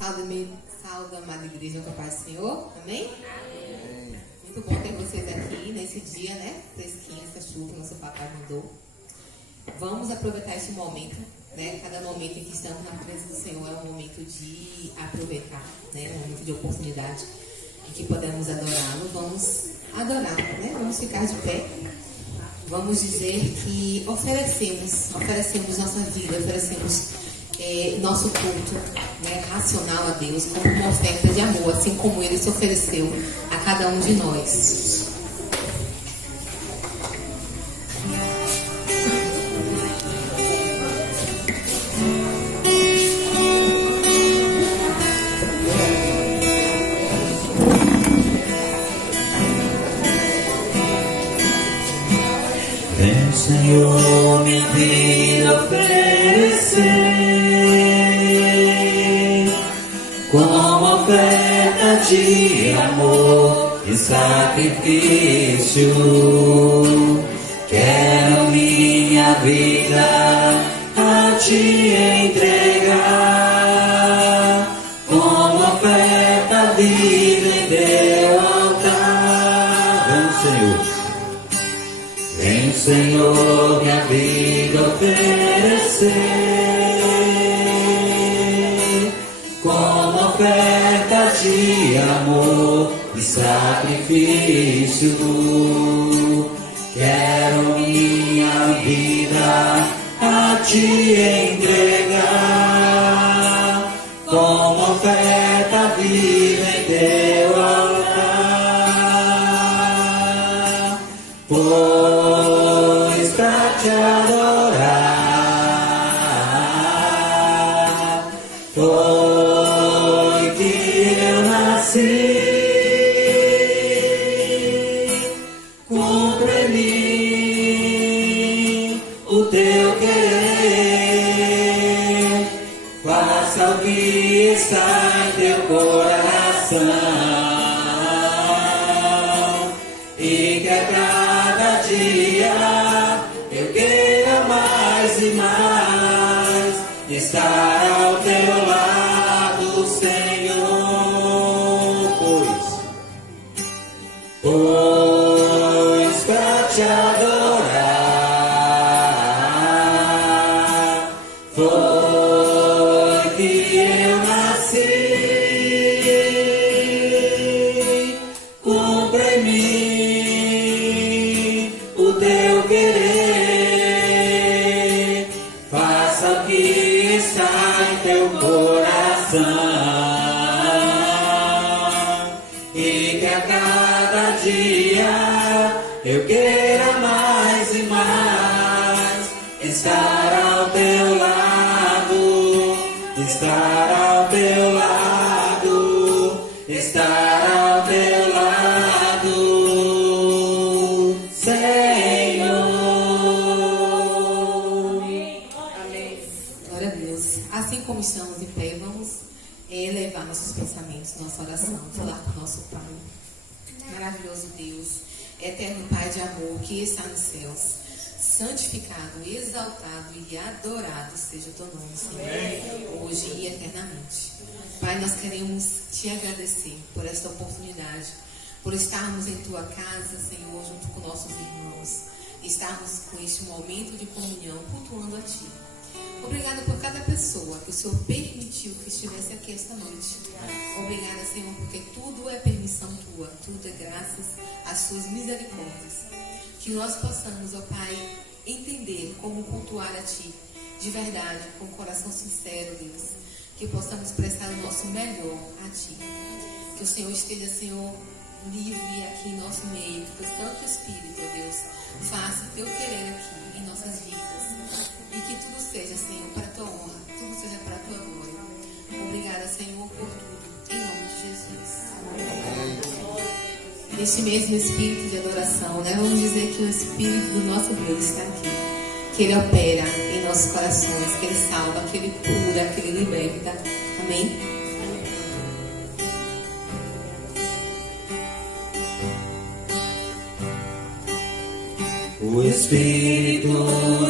Salve, amada igreja, com a paz do Senhor. Amém? Amém? Muito bom ter vocês aqui nesse dia, né? Fresquinho, essa chuva, nosso papai mandou. Vamos aproveitar esse momento, né? Cada momento em que estamos na presença do Senhor é um momento de aproveitar, né? Um momento de oportunidade em que podemos adorá-lo. Vamos adorar, né? Vamos ficar de pé. Vamos dizer que oferecemos nossa vida, oferecemos nosso culto, né, racional a Deus como uma oferta de amor, assim como Ele se ofereceu a cada um de nós. Vem, Senhor, minha vida oferecer como oferta de amor e sacrifício. Quero minha vida a te entregar como oferta viva em teu altar. Vem, Senhor, minha vida oferecer como oferta de amor e sacrifício. Quero minha vida a te entregar como oferta viva em teu altar, pois pra te adorar foi que eu nasci. Cumpre em mim o teu querer, faça o que está em teu coração, e que a cada dia eu queira mais e mais estar ao teu lado, Senhor, pois pra te adorar foi que eu nasci. Cumpre em mim o teu querer, faça o que está em teu coração, e que a cada dia eu queira mais e mais estar ao teu lado, estar ao teu lado, estar ao teu lado, Senhor. Amém. Glória a Deus. Assim como estamos em pé, vamos elevar nossos pensamentos, nossa oração, falar com o nosso Pai. Maravilhoso Deus, eterno Pai de amor que está nos céus, santificado, exaltado e adorado seja o teu nome, Senhor, hoje e eternamente. Pai, nós queremos te agradecer por esta oportunidade, por estarmos em tua casa, Senhor, junto com nossos irmãos, estarmos com este momento de comunhão, cultuando a ti. Obrigada por cada pessoa que o Senhor permitiu que estivesse aqui esta noite. Obrigada, Senhor, porque tudo é permissão tua, tudo é graças às suas misericórdias. Que nós possamos, ó Pai, entender como cultuar a ti, de verdade, com o coração sincero, Deus. Que possamos prestar o nosso melhor a ti. Que o Senhor esteja, Senhor, livre aqui em nosso meio, que o Santo Espírito, ó Deus, faça o teu querer aqui em nossas vidas. E que tudo seja, Senhor, para a tua honra, tudo seja para a tua glória. Obrigada, Senhor, por tudo, em nome de Jesus. Neste mesmo espírito de adoração, né? Vamos dizer que o Espírito do nosso Deus está aqui. Que Ele opera em nossos corações, que Ele salva, que Ele cura, que Ele liberta. Amém? O Espírito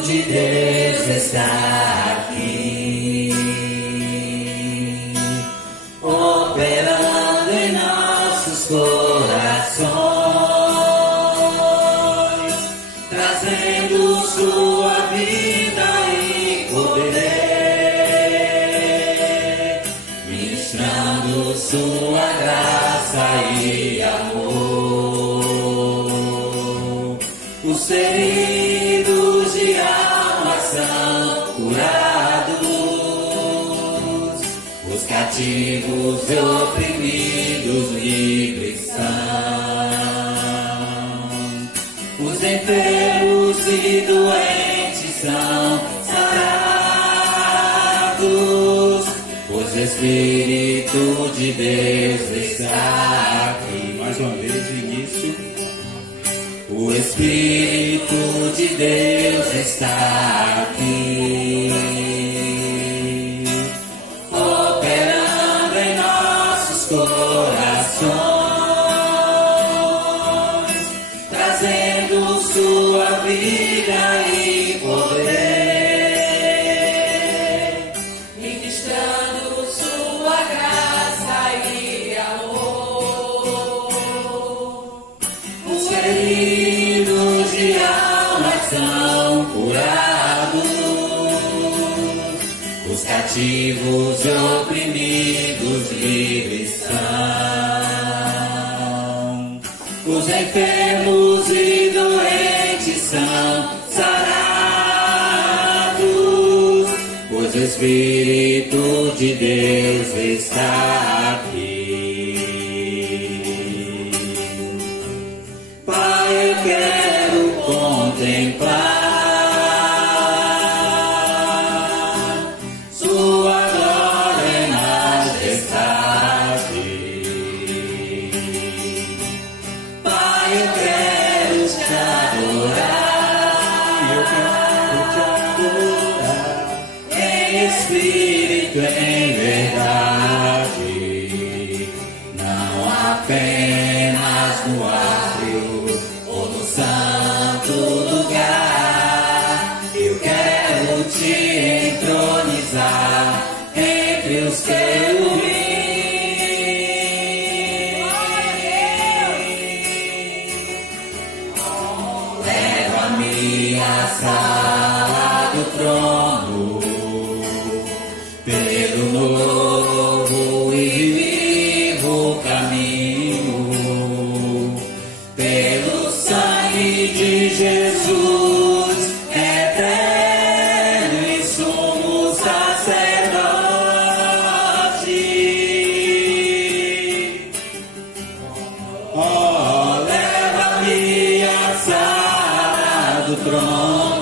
de Deus está aqui. corações, trazendo sua vida e poder, ministrando sua graça e amor. Os feridos de alma são curados, os cativos e oprimidos livres são, os enfermos e doentes são sarados, pois o Espírito de Deus está aqui. Mais uma vez, início. O Espírito de Deus está aqui, operando em nossos corações, trazendo sua vida e poder, ministrando sua graça e amor. Os feridos de alma são curados, os cativos e oprimidos livres são, os enfermos e doentes são sarados, pois o Espírito de Deus está aqui. Pai, eu quero contemplar sua glória e majestade. Pai, eu quero te adorar, eu quero te adorar, em espírito e em verdade, não apenas no átrio ou no santo lugar. Eu quero te entronizar entre os querubins. Leva-me à sala do trono, pelo novo e vivo caminho, pelo sangue de Jesus, eterno e sumo sacerdote. Oh, leva-me à sala do trono,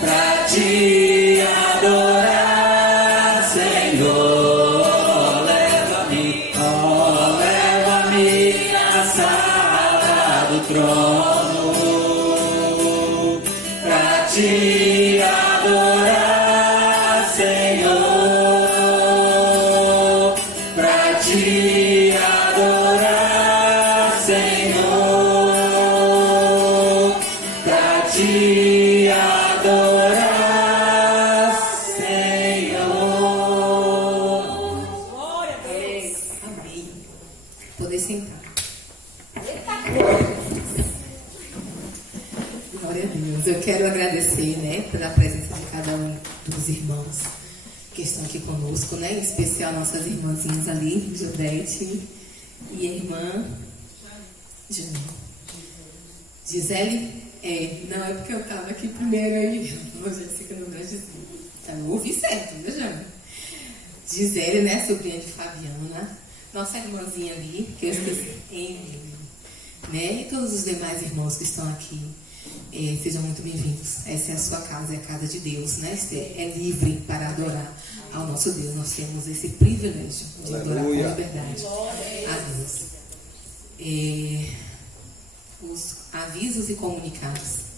pra te adorar, Senhor. Leva-me, oh, leva-me à sala do trono, pra te adorar, Senhor, pra te adorar, Senhor, pra te adorar, Senhor. Amém. Poder sentar. Glória a Deus. Eu quero agradecer, né, pela presença de cada um dos irmãos que estão aqui conosco, né, em especial nossas irmãzinhas ali, Judete e a irmã Gisele. Não, é porque eu estava aqui primeiro aí. Jéssica não vai dizer. Eu ouvi certo, né, Jana? Gisele, né, sobrinha de Fabiana. Nossa irmãzinha ali, que eu esqueci, Emily, né? E todos os demais irmãos que estão aqui, sejam muito bem-vindos. Essa é a sua casa, é a casa de Deus, né? É livre para adorar ao nosso Deus. Nós temos esse privilégio de adorar com liberdade a Deus. Os avisos e comunicados.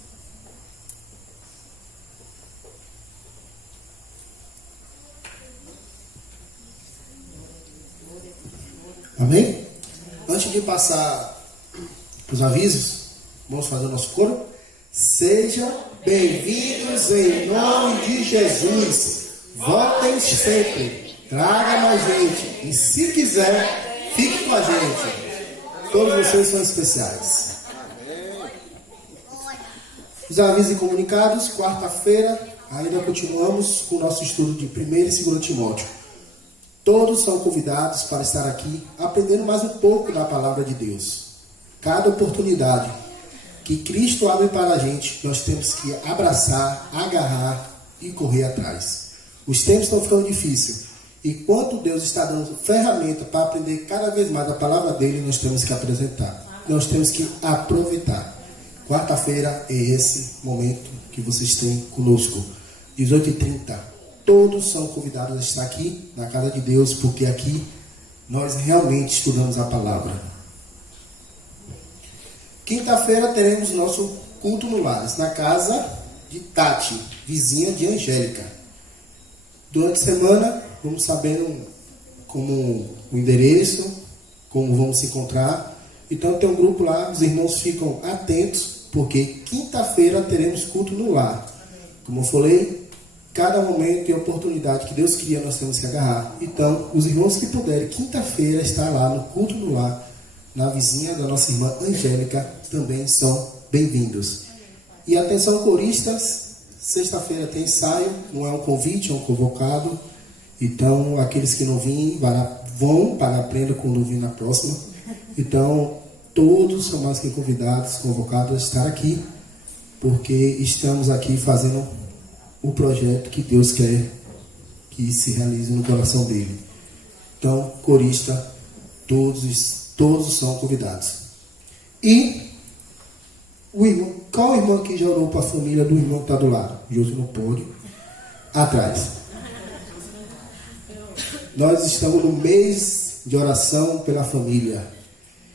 Amém? Antes de passar os avisos, vamos fazer o nosso coro. Sejam bem-vindos em nome de Jesus. Votem sempre. Traga mais gente. E se quiser, Fique com a gente. Todos vocês são especiais. Os avisos e comunicados. Quarta-feira, ainda continuamos com o nosso estudo de 1º e 2º Timóteo. Todos são convidados para estar aqui, aprendendo mais um pouco da palavra de Deus. Cada oportunidade que Cristo abre para a gente, nós temos que abraçar, agarrar e correr atrás. Os tempos estão ficando difíceis. E quanto Deus está dando ferramenta para aprender cada vez mais a palavra dele, nós temos que apresentar. Nós temos que aproveitar. Quarta-feira é esse momento que vocês têm conosco. 18h30. Todos são convidados a estar aqui na casa de Deus, porque aqui nós realmente estudamos a palavra. Quinta-feira teremos nosso culto no lar, na casa de Tati, vizinha de Angélica. Durante a semana, vamos sabendo como o endereço, como vamos se encontrar. Então tem um grupo lá, os irmãos ficam atentos, porque quinta-feira teremos culto no lar. Como eu falei, cada momento e oportunidade que Deus cria, nós temos que agarrar. Então, os irmãos que puderem, quinta-feira, estar lá no culto no lar, na vizinha da nossa irmã Angélica, também são bem-vindos. E atenção, coristas, sexta-feira tem ensaio, não é um convite, é um convocado. Então, aqueles que não vêm, vão para a prenda quando vir na próxima. Então, todos são mais que convidados, convocados a estar aqui, porque estamos aqui fazendo o projeto que Deus quer que se realize no coração dele. Então, corista, todos são convidados. E qual irmão que já orou para a família do irmão que está do lado? José não pode. Atrás. Nós estamos no mês de oração pela família.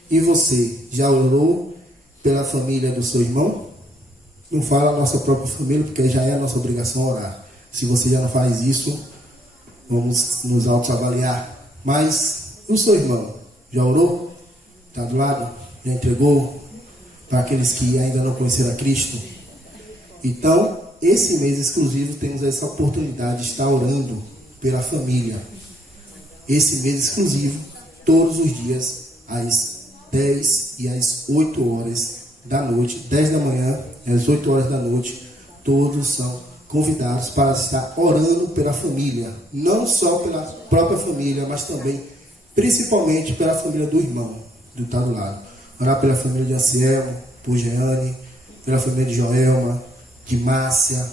E você, já orou pela família do seu irmão? Não fala a nossa própria família, porque já é a nossa obrigação orar. Se você já não faz isso, vamos nos autoavaliar. Mas o seu irmão, já orou? Está do lado? Já entregou? Para aqueles que ainda não conheceram a Cristo? Então, esse mês exclusivo, temos essa oportunidade de estar orando pela família. Esse mês exclusivo, todos os dias, às 10 e às 8 horas da noite, 10 da manhã e às 8 horas da noite, todos são convidados para estar orando pela família. Não só pela própria família, mas também, principalmente, pela família do irmão, do tá do lado. Orar pela família de Anselmo, por Jeane, pela família de Joelma, de Márcia,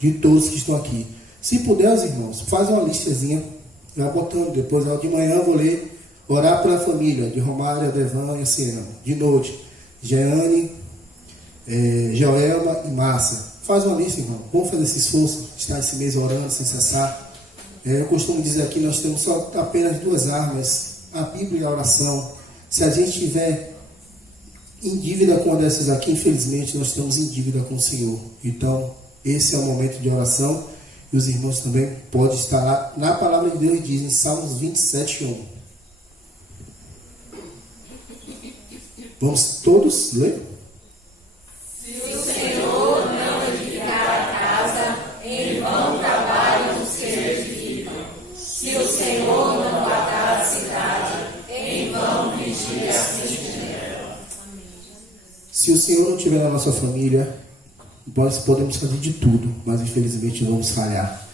de todos que estão aqui. Se puder, os irmãos, faz uma listazinha, vai botando, depois de manhã eu vou ler, orar pela família de Romário, Adevan e Anselmo. De noite, Jeane, Joelma e Márcia. Faz uma lista, irmão. Vamos fazer esse esforço, estar esse mês orando sem cessar. Eu costumo dizer aqui, nós temos só apenas 2 armas, a Bíblia e a oração. Se a gente estiver em dívida com uma dessas aqui, infelizmente, nós estamos em dívida com o Senhor. Então, esse é o momento de oração. E os irmãos também podem estar lá. Na palavra de Deus diz em Salmos 27:1. Vamos todos ler? Se o Senhor não edificar a casa, em vão trabalham os que edificam. Se o Senhor não guardar a cidade, em vão vigia a sentinela. Se o Senhor não estiver na nossa família, nós podemos fazer de tudo, mas infelizmente vamos falhar.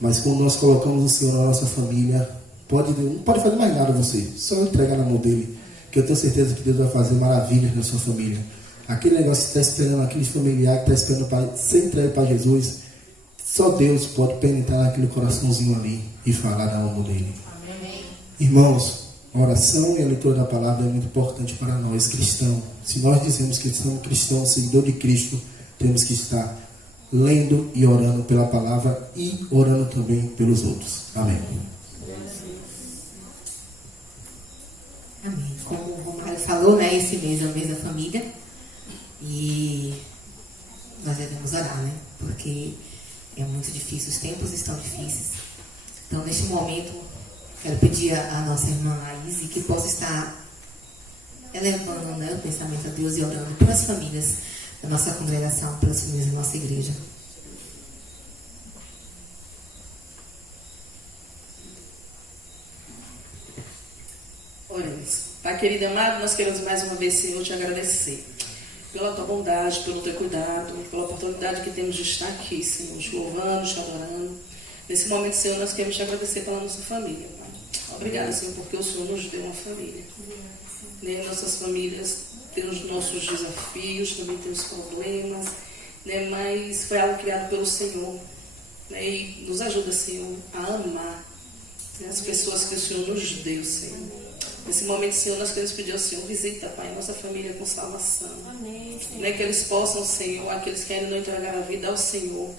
Mas quando nós colocamos o Senhor na nossa família, não pode fazer mais nada você, só entregar na mão dele, que eu tenho certeza que Deus vai fazer maravilhas na sua família. Aquele negócio que está esperando, aquele familiar que está esperando para ser entregue para Jesus, só Deus pode penetrar naquele coraçãozinho ali e falar da mão dele. Amém. Irmãos, a oração e a leitura da palavra é muito importante para nós cristãos. Se nós dizemos que somos cristãos, seguidor de Cristo, temos que estar lendo e orando pela palavra e orando também pelos outros. Amém. Amém. Como o Romário falou, né, esse mês é o mês da família e nós devemos orar, né, porque é muito difícil, os tempos estão difíceis. Então, neste momento, quero pedir a nossa irmã Laís que possa estar elevando, né, o pensamento a Deus e orando pelas famílias da nossa congregação, pelas famílias da nossa igreja. Oremos. Pai querido e amado, nós queremos mais uma vez, Senhor, te agradecer pela tua bondade, pelo teu cuidado, pela oportunidade que temos de estar aqui, Senhor, te louvando, te adorando. Nesse momento, Senhor, nós queremos te agradecer pela nossa família, Pai. Obrigada, Senhor, porque o Senhor nos deu uma família. Né? Nossas famílias têm os nossos desafios, também têm os problemas, né? Mas foi algo criado pelo Senhor. Né? E nos ajuda, Senhor, a amar, né, as pessoas que o Senhor nos deu, Senhor. Nesse momento, Senhor, nós queremos pedir ao Senhor, visita, Pai, nossa família com salvação. Amém, Senhor. Né, que eles possam, Senhor, aqueles que ainda não entregaram a vida ao Senhor,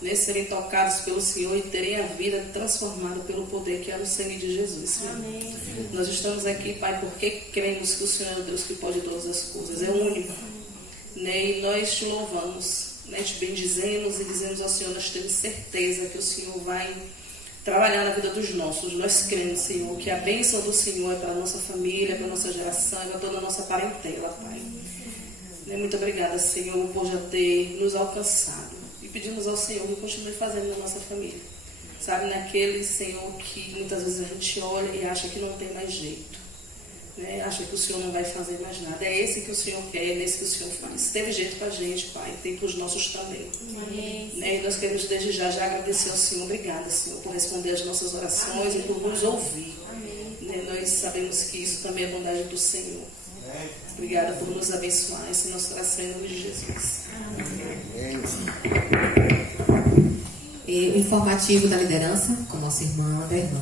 né, serem tocados pelo Senhor e terem a vida transformada pelo poder que é no sangue de Jesus, Senhor. Amém, Senhor. Nós estamos aqui, Pai, porque cremos que o Senhor é o Deus que pode todas as coisas, é único. Né, e nós te louvamos, né, te bendizemos e dizemos ao Senhor, nós temos certeza que o Senhor vai trabalhar na vida dos nossos. Nós cremos, Senhor, que a bênção do Senhor é para a nossa família, para a nossa geração, é para toda a nossa parentela, Pai. Muito obrigada, Senhor, por já ter nos alcançado. E pedimos ao Senhor que continue fazendo na nossa família. Sabe, naquele, Senhor, que muitas vezes a gente olha e acha que não tem mais jeito. Né? Acha que o Senhor não vai fazer mais nada. É esse que o Senhor quer, é esse que o Senhor faz. Teve jeito para a gente, Pai, tem para os nossos também. Né? E nós queremos desde já agradecer ao Senhor. Obrigada, Senhor, por responder às nossas orações e por nos ouvir. Né? Nós sabemos que isso também é bondade do Senhor. Obrigada por nos abençoar. Esse é nosso oração em nome de Jesus. O informativo da liderança com nossa irmã Derlan.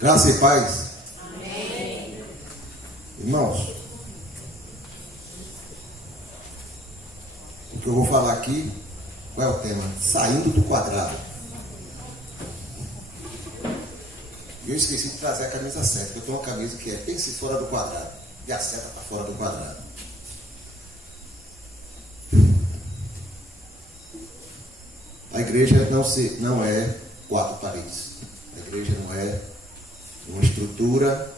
Graça e paz. Amém. Irmãos, o que eu vou falar aqui, qual é o tema? Saindo do quadrado. E eu esqueci de trazer a camisa certa, porque eu tenho uma camisa que é pense fora do quadrado. E a seta está fora do quadrado. A igreja não é quatro paredes. A igreja não é uma estrutura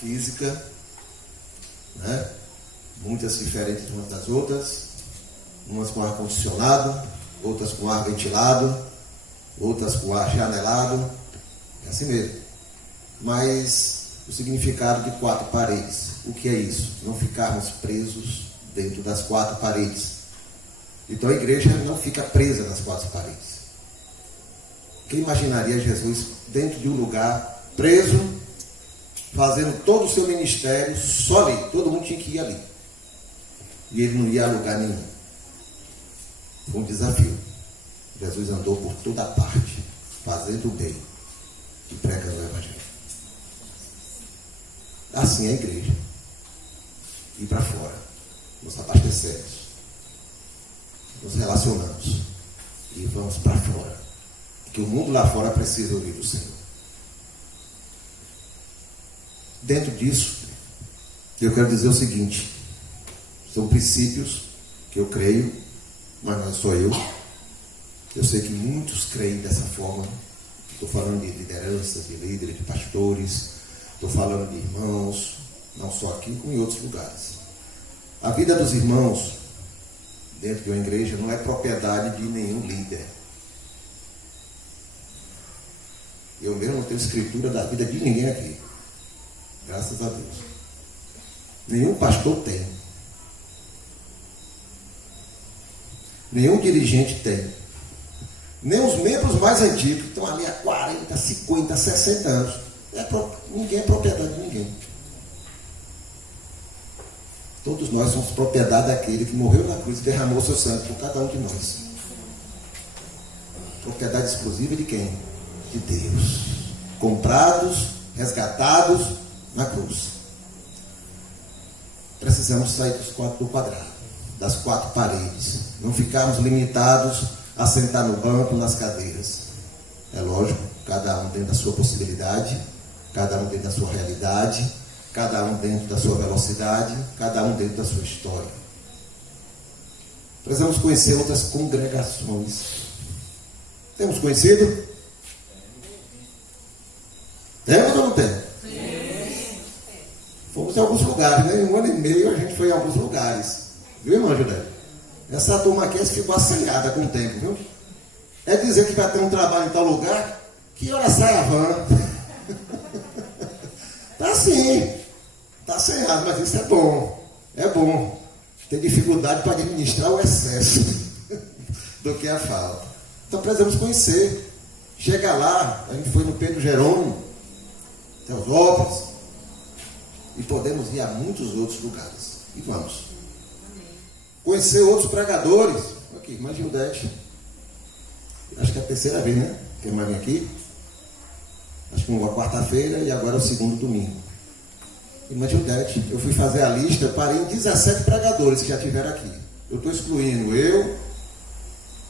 física, né? Muitas diferentes umas das outras, umas com ar-condicionado, outras com ar ventilado, outras com ar janelado, é assim mesmo. Mas o significado de quatro paredes, o que é isso? Não ficarmos presos dentro das quatro paredes. Então a igreja não fica presa nas quatro paredes. Quem imaginaria Jesus dentro de um lugar preso, fazendo todo o seu ministério só ali? Todo mundo tinha que ir ali. E ele não ia a lugar nenhum. Foi um desafio. Jesus andou por toda parte, fazendo o bem e pregando o evangelho. Assim é a igreja. Ir para fora. Nos abastecemos. Nos relacionamos. E vamos para fora. Porque o mundo lá fora precisa ouvir do Senhor. Dentro disso, eu quero dizer o seguinte: são princípios que eu creio, mas não sou eu. Eu sei que muitos creem dessa forma. Estou falando de lideranças, de líderes, de pastores, estou falando de irmãos, não só aqui, como em outros lugares. A vida dos irmãos dentro de uma igreja não é propriedade de nenhum líder. Eu mesmo não tenho escritura da vida de ninguém aqui. Graças a Deus. Nenhum pastor tem. Nenhum dirigente tem. Nem os membros mais antigos, que estão ali há 40, 50, 60 anos. Ninguém é propriedade de ninguém. Todos nós somos propriedade daquele que morreu na cruz e derramou seu sangue por cada um de nós. Propriedade exclusiva de quem? De Deus. Comprados, resgatados na cruz. Precisamos sair do quadrado, das quatro paredes. Não ficarmos limitados a sentar no banco, nas cadeiras. É lógico, cada um dentro da sua possibilidade, cada um dentro da sua realidade, cada um dentro da sua velocidade, cada um dentro da sua história. Precisamos conhecer outras congregações. Temos conhecido? Temos ou não temos? Fomos em alguns lugares, né? Em 1 ano e meio a gente foi em alguns lugares. Viu, irmão Judé? Essa turma aqui ficou assanhada com o tempo, viu? É dizer que vai ter um trabalho em tal lugar, que hora sai a van? Tá assim, tá assanhado, mas isso é bom. É bom. Tem dificuldade para administrar o excesso do que a falta. Então precisamos conhecer. Chega lá, a gente foi no Pedro Jerônimo, Teosópolis, e podemos ir a muitos outros lugares. E vamos. Conhecer outros pregadores. Aqui, irmã Gildete. Acho que é a terceira vez, né? Que a irmã vem aqui. Acho que uma quarta-feira e agora é o segundo domingo. Irmã Gildete, eu fui fazer a lista, parei em 17 pregadores que já tiveram aqui. Eu estou excluindo eu,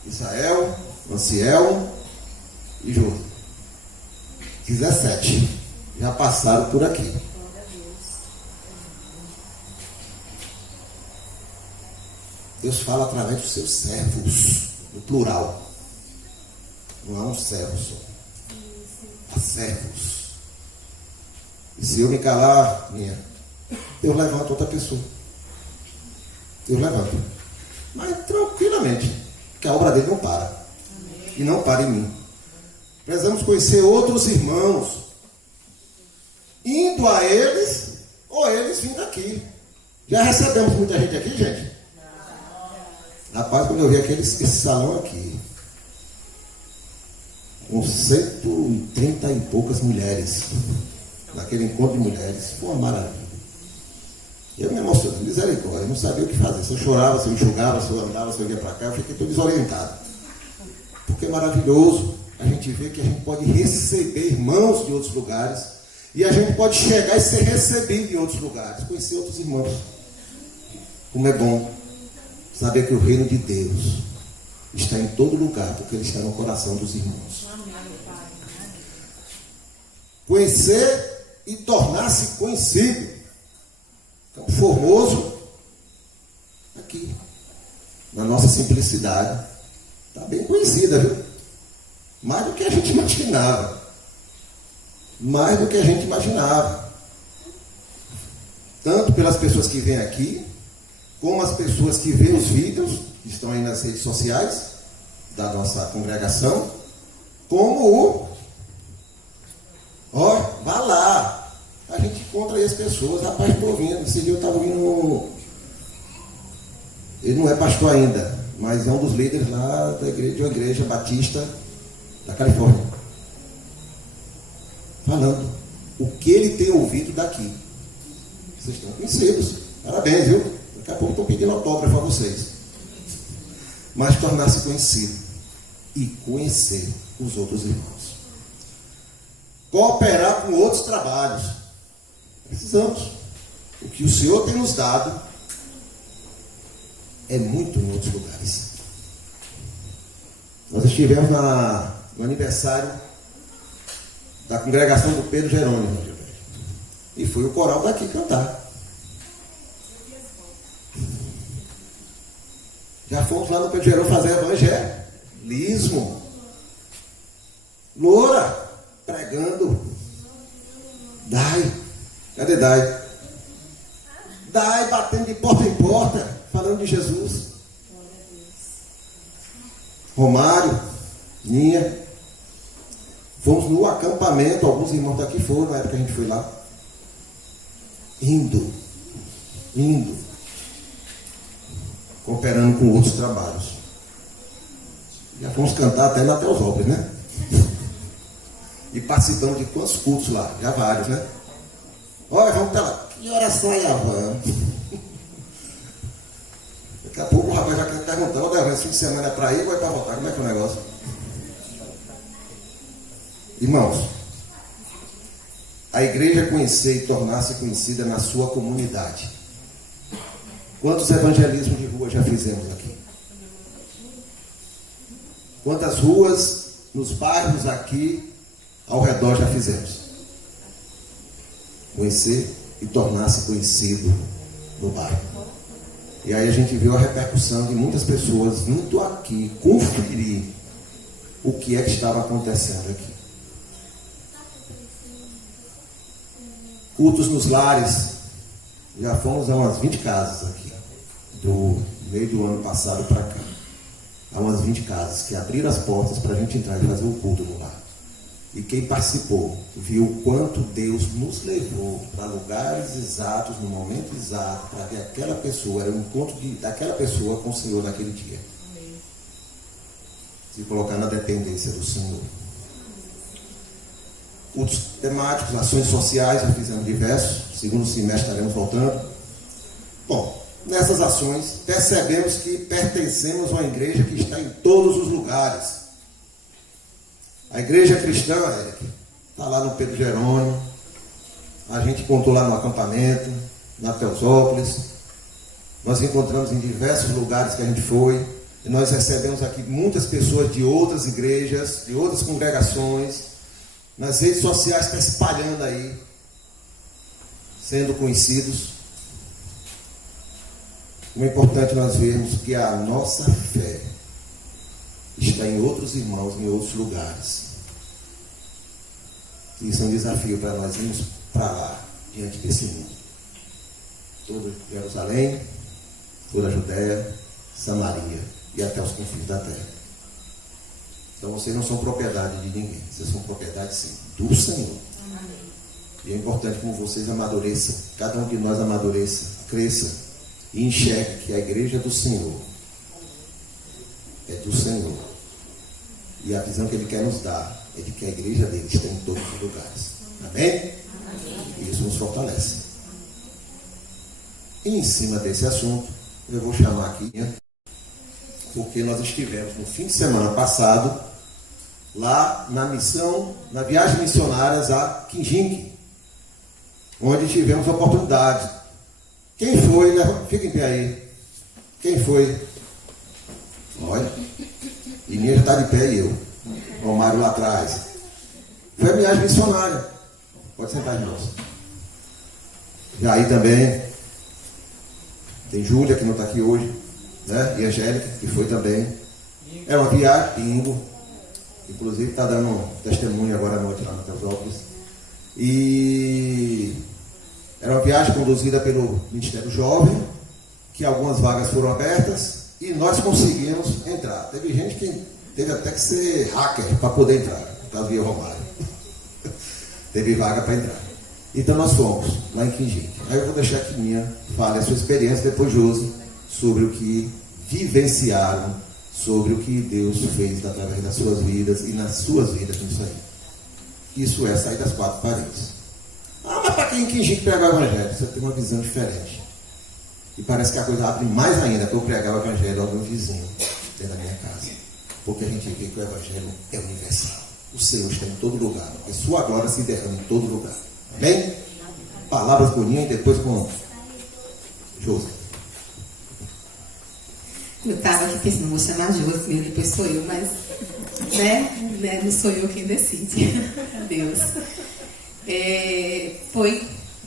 Israel, Anciel e Jô. 17 já passaram por aqui. Deus fala através dos seus servos, no plural. Não há um servo só. Há servos. E se eu me calar, Deus levanta outra pessoa. Deus levanta. Mas tranquilamente, porque a obra dele não para. E não para em mim. Precisamos conhecer outros irmãos, indo a eles, ou eles vindo aqui. Já recebemos muita gente aqui, gente? Rapaz, quando eu vi esse salão aqui, com 130 e poucas mulheres, naquele encontro de mulheres, foi uma maravilha. Eu me emocionei, misericórdia, eu não sabia o que fazer. Se eu chorava, se eu enxugava, se eu andava, se eu ia para cá, eu fiquei todo desorientado. Porque é maravilhoso a gente ver que a gente pode receber irmãos de outros lugares, e a gente pode chegar e ser recebido em outros lugares, conhecer outros irmãos. Como é bom saber que o reino de Deus está em todo lugar, porque ele está no coração dos irmãos. Conhecer e tornar-se conhecido. Então, Formoso, aqui, na nossa simplicidade, está bem conhecida, viu? Mais do que a gente imaginava. Mais do que a gente imaginava. Tanto pelas pessoas que vêm aqui, como as pessoas que veem os vídeos, que estão aí nas redes sociais, da nossa congregação, como vá lá, a gente encontra aí as pessoas. Rapaz, estou ouvindo, esse dia eu estava ouvindo, ele não é pastor ainda, mas é um dos líderes lá da igreja, de uma igreja batista da Califórnia, falando o que ele tem ouvido daqui. Vocês estão conhecidos, parabéns, viu? Daqui a pouco estou pedindo autógrafo a vocês. Mas tornar-se conhecido e conhecer os outros irmãos. Cooperar com outros trabalhos. Precisamos. O que o Senhor tem nos dado é muito em outros lugares. Nós estivemos no aniversário da congregação do Pedro Jerônimo. E foi o coral daqui cantar. Já fomos lá no Pedro Jerônimo fazer evangelismo. Loura, pregando. Dai. Cadê Dai? Dai, batendo de porta em porta, falando de Jesus. Romário, Ninha. Fomos no acampamento, alguns irmãos daqui foram, na época que a gente foi lá. Indo. Cooperando com outros trabalhos. Já fomos cantar até na Teosópolis, né? E participamos de quantos cultos lá? Já vários, né? Olha, vamos para lá. Que hora sai a van? Daqui a pouco o rapaz já quer perguntar: olha, esse fim de semana é para ir ou é para voltar? Como é que é o negócio? Irmãos, a igreja é conhecer e tornar-se conhecida na sua comunidade. Quantos evangelismos de rua já fizemos aqui? Quantas ruas nos bairros aqui ao redor já fizemos? Conhecer e tornar-se conhecido no bairro. E aí a gente viu a repercussão de muitas pessoas vindo aqui conferir o que é que estava acontecendo aqui. Cultos nos lares, Já fomos a umas 20 casas aqui, do meio do ano passado para cá. Há umas 20 casas que abriram as portas para a gente entrar e fazer o culto no lar. E quem participou viu o quanto Deus nos levou para lugares exatos, no momento exato, para ver aquela pessoa, era o encontro daquela pessoa com o Senhor naquele dia. Amém. Se colocar na dependência do Senhor. Cultos temáticos, ações sociais, já fizemos diversos. Segundo semestre estaremos voltando. Bom, nessas ações percebemos que pertencemos a uma igreja que está em todos os lugares. A igreja cristã, Eric, está lá no Pedro Jerônimo. A gente encontrou lá no acampamento, na Teosópolis. Nós encontramos em diversos lugares que a gente foi. E nós recebemos aqui muitas pessoas de outras igrejas, de outras congregações. Nas redes sociais está espalhando aí, sendo conhecidos. O importante é nós vermos que a nossa fé está em outros irmãos, em outros lugares. Isso é um desafio para nós irmos para lá, diante desse mundo. Toda Jerusalém, toda a Judéia, Samaria e até os confins da terra. Então vocês não são propriedade de ninguém, vocês são propriedade sim, do Senhor. Amém. E é importante como vocês amadureçam, cada um de nós amadureça, cresça e enxergue que a igreja do Senhor é do Senhor. E a visão que Ele quer nos dar é de que a igreja dele está em todos os lugares. Amém? Amém. E isso nos fortalece. E em cima desse assunto, eu vou chamar aqui, porque nós estivemos no fim de semana passado, lá na missão, na viagem missionárias a Quinjingue, onde tivemos a oportunidade. Quem foi? Fica em pé aí. Quem foi? Olha, Ininha já está de pé e eu. Romário lá atrás. Foi a viagem missionária. Pode sentar, irmãos. Jair também. Tem Júlia, que não está aqui hoje, né? E Angélica, que foi também. É uma viagem, bingo. Inclusive está dando um testemunho agora à noite lá na Teosópolis. E era uma viagem conduzida pelo Ministério Jovem, que algumas vagas foram abertas e nós conseguimos entrar. Teve gente que teve até que ser hacker para poder entrar, no caso via Romário. Teve vaga para entrar. Então nós fomos lá em Quinjingue. Aí eu vou deixar que Minha fale a sua experiência, depois Josi, sobre o que vivenciaram, sobre o que Deus fez através das suas vidas e nas suas vidas nisso aí. Isso é sair das quatro paredes. Ah, mas para quem em Quinjingue pregar o Evangelho? Você tem uma visão diferente. E parece que a coisa abre mais ainda para eu pregar o Evangelho ao meu vizinho dentro da minha casa. Porque a gente vê que o Evangelho é universal. O Senhor está em todo lugar. A sua glória se derrama em todo lugar. Amém? Palavras boninhas e depois com Josi. Eu estava aqui pensando, vou chamar a Josi, depois sou eu, mas né, não sou eu quem decide. Deus. Foi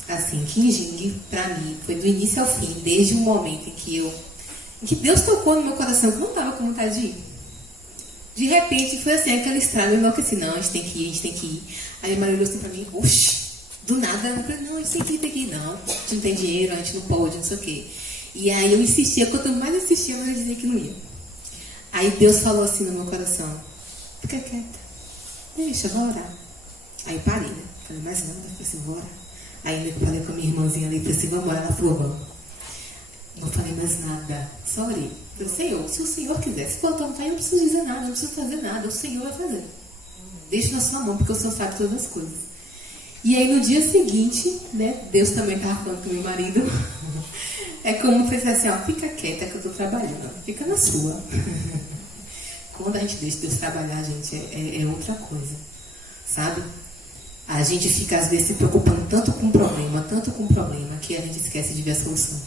assim, Quinjingue, para mim, foi do início ao fim, desde o momento em que Deus tocou no meu coração, que eu não estava com vontade de ir. De repente, foi assim, aquele estrago, eu enlouqueci, não, a gente tem que ir. Aí a Maria olhou assim pra mim, oxi, do nada, eu falei, não, a gente tem que ir, não, a gente não tem dinheiro, a gente não pode, não sei o quê. E aí eu insistia, quanto mais eu insistia, mais eu dizia que não ia. Aí Deus falou assim no meu coração, fica quieta, deixa, eu vou orar. Aí parei, né, falei, mais nada, falei assim, vou orar. Aí eu falei com a minha irmãzinha ali, falei assim, vamos orar, ela falou, vamos. Não falei mais nada, só orei. Eu, Senhor, se o Senhor quiser, se for tua vontade, eu não preciso dizer nada, não preciso fazer nada, o Senhor vai fazer. Deixa na sua mão, porque o Senhor sabe todas as coisas. E aí no dia seguinte, né, Deus também estava falando com meu marido, é como se fosse assim, ó, fica quieta que eu estou trabalhando, fica na sua. Quando a gente deixa Deus trabalhar, gente, é outra coisa, sabe? A gente fica às vezes se preocupando tanto com o problema, que a gente esquece de ver a solução.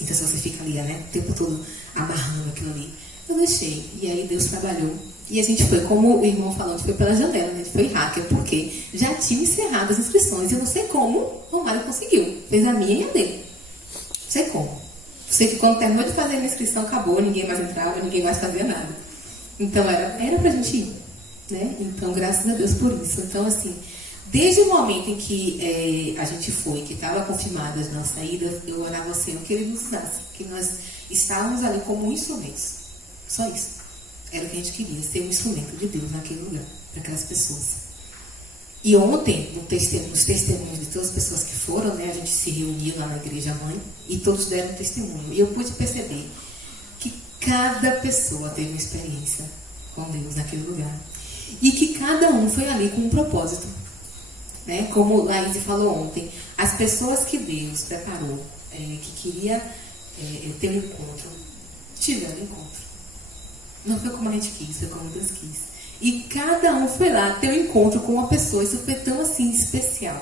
Então se você fica ali, né, o tempo todo amarrando aquilo ali. Eu deixei, e aí Deus trabalhou. E a gente foi, como o irmão falou, a gente foi pela janela, a gente foi hacker, porque já tinha encerrado as inscrições. Eu não sei como o Romário conseguiu. Fez a minha e a dele. Não sei como. Sei que quando terminou de fazer a minha inscrição, acabou, ninguém mais entrava, ninguém mais fazia nada. Então era pra gente ir, né? Então, graças a Deus por isso. Então, assim, Desde o momento em que a gente foi, que estava confirmada a nossa ida, eu orava ao Senhor que Ele nos usasse, que nós estávamos ali como instrumentos. Só isso. Era o que a gente queria, ser um instrumento de Deus naquele lugar, para aquelas pessoas. E ontem, nos testemunhos de todas as pessoas que foram, né, a gente se reuniu lá na igreja mãe e todos deram testemunho. E eu pude perceber que cada pessoa teve uma experiência com Deus naquele lugar. E que cada um foi ali com um propósito. Né? Como Laís falou ontem, as pessoas que Deus preparou, que queria ter um encontro, tiveram um encontro. Não foi como a gente quis, foi como Deus quis. E cada um foi lá ter um encontro com uma pessoa. Isso foi tão assim especial.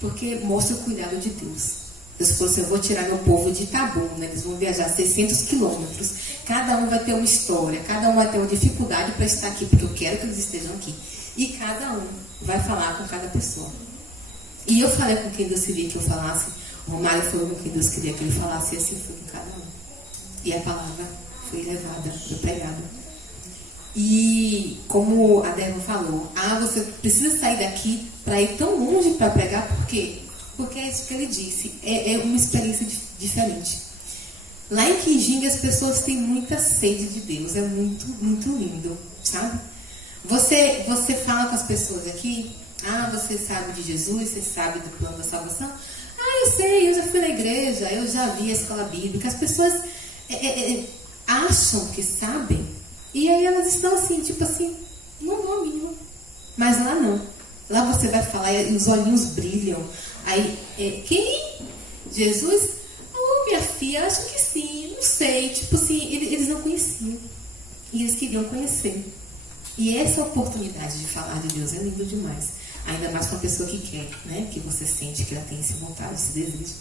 Porque mostra o cuidado de Deus. Deus falou assim, eu vou tirar meu povo de Itabuna, eles vão viajar 600 quilômetros. Cada um vai ter uma história, cada um vai ter uma dificuldade para estar aqui, porque eu quero que eles estejam aqui. E cada um vai falar com cada pessoa. E eu falei com quem Deus queria que eu falasse. O Romário falou com quem Deus queria que ele falasse, e assim foi com cada um. E a palavra foi levada, foi pregada. E como a Débora falou, você precisa sair daqui para ir tão longe para pregar, por quê? Porque é isso que ele disse, é uma experiência diferente. Lá em Quinjinga as pessoas têm muita sede de Deus, é muito, muito lindo, sabe? Você fala com as pessoas aqui, você sabe de Jesus, você sabe do plano da salvação? Eu sei, eu já fui na igreja, eu já vi a escola bíblica. As pessoas acham que sabem, e aí elas estão assim, tipo assim, no mínimo. Mas lá não. Lá você vai falar e os olhinhos brilham. Aí, quem? Jesus? Minha filha, acho que sim, não sei. Tipo assim, eles não conheciam. E eles queriam conhecer. E essa oportunidade de falar de Deus é lindo demais. Ainda mais com a pessoa que quer, né? Que você sente que ela tem esse vontade, esse desejo.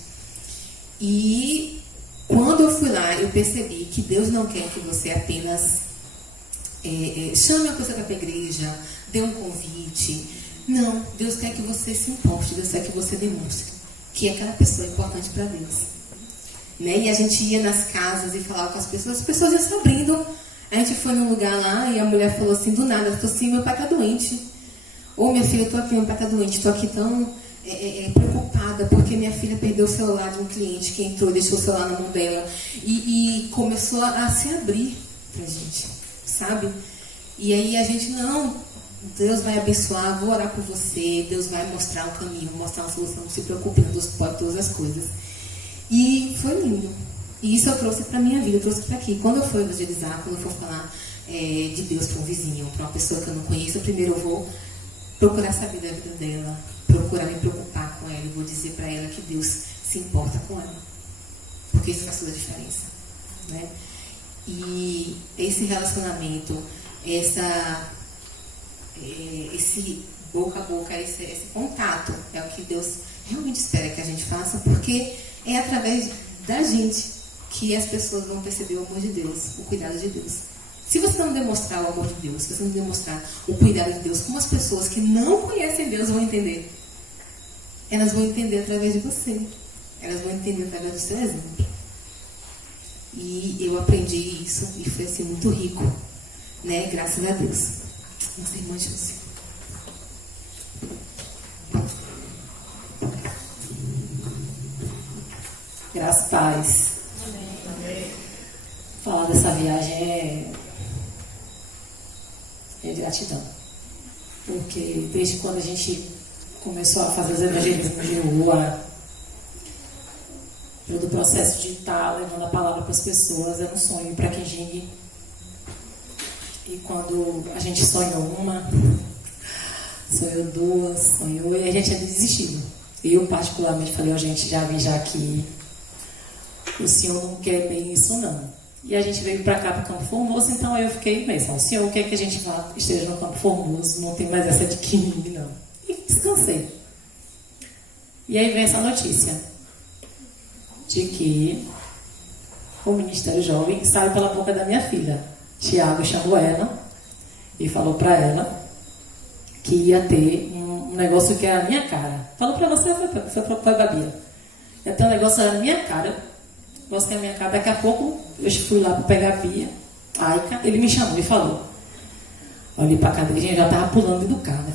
E quando eu fui lá, eu percebi que Deus não quer que você apenas chame uma pessoa para a igreja, dê um convite. Não, Deus quer que você se importe, Deus quer que você demonstre que aquela pessoa é importante para Deus. Né? E a gente ia nas casas e falava com as pessoas iam se abrindo. A gente foi num lugar lá e a mulher falou assim, do nada, ela falou assim, meu pai está doente. Minha filha, eu estou aqui, meu pai está doente, estou aqui tão preocupada, porque minha filha perdeu o celular de um cliente que entrou, deixou o celular na mão dela. E começou a se abrir pra gente, sabe? E aí a gente, não, Deus vai abençoar, vou orar por você, Deus vai mostrar um caminho, mostrar uma solução, não se preocupe, Deus pode todas as coisas. E foi lindo. E isso eu trouxe para a minha vida, eu trouxe para aqui. Quando eu for evangelizar, quando eu for falar de Deus para um vizinho, para uma pessoa que eu não conheço, primeiro eu vou procurar saber da vida dela, procurar me preocupar com ela, eu vou dizer para ela que Deus se importa com ela. Porque isso faz toda a diferença. Né? E esse relacionamento, esse boca a boca, esse contato, é o que Deus realmente espera que a gente faça, porque é através da gente que as pessoas vão perceber o amor de Deus, o cuidado de Deus. Se você não demonstrar o amor de Deus, se você não demonstrar o cuidado de Deus, como as pessoas que não conhecem Deus vão entender? Elas vão entender através de você. Elas vão entender através do seu exemplo. E eu aprendi isso e foi assim muito rico, né? Graças a Deus. Nossa irmã Júcia. Graças a paz. Amém. Falar dessa viagem é gratidão. Porque desde quando a gente começou a fazer os evangelismos de rua, todo o processo de estar levando a palavra para as pessoas, era um sonho para Quinjingue. E quando a gente sonhou uma, sonhou duas, sonhou, e a gente tinha desistido. Eu particularmente falei, gente, já vi já que o senhor não quer bem isso não. E a gente veio para cá, para Campo Formoso, então eu fiquei pensando, o senhor quer que a gente esteja no Campo Formoso, não tem mais essa de Quinjingue não. E descansei. E aí vem essa notícia de que o Ministério Jovem saiu pela boca da minha filha. Tiago chamou ela e falou para ela que ia ter um negócio que era a minha cara. Falou para você, foi Babia. Ia ter um negócio na minha cara. Negócio que é a minha cara. Daqui a pouco eu fui lá para pegar a Bia. Aí ele me chamou e falou. Olhei para a cadeirinha, já estava pulando do carro. Né?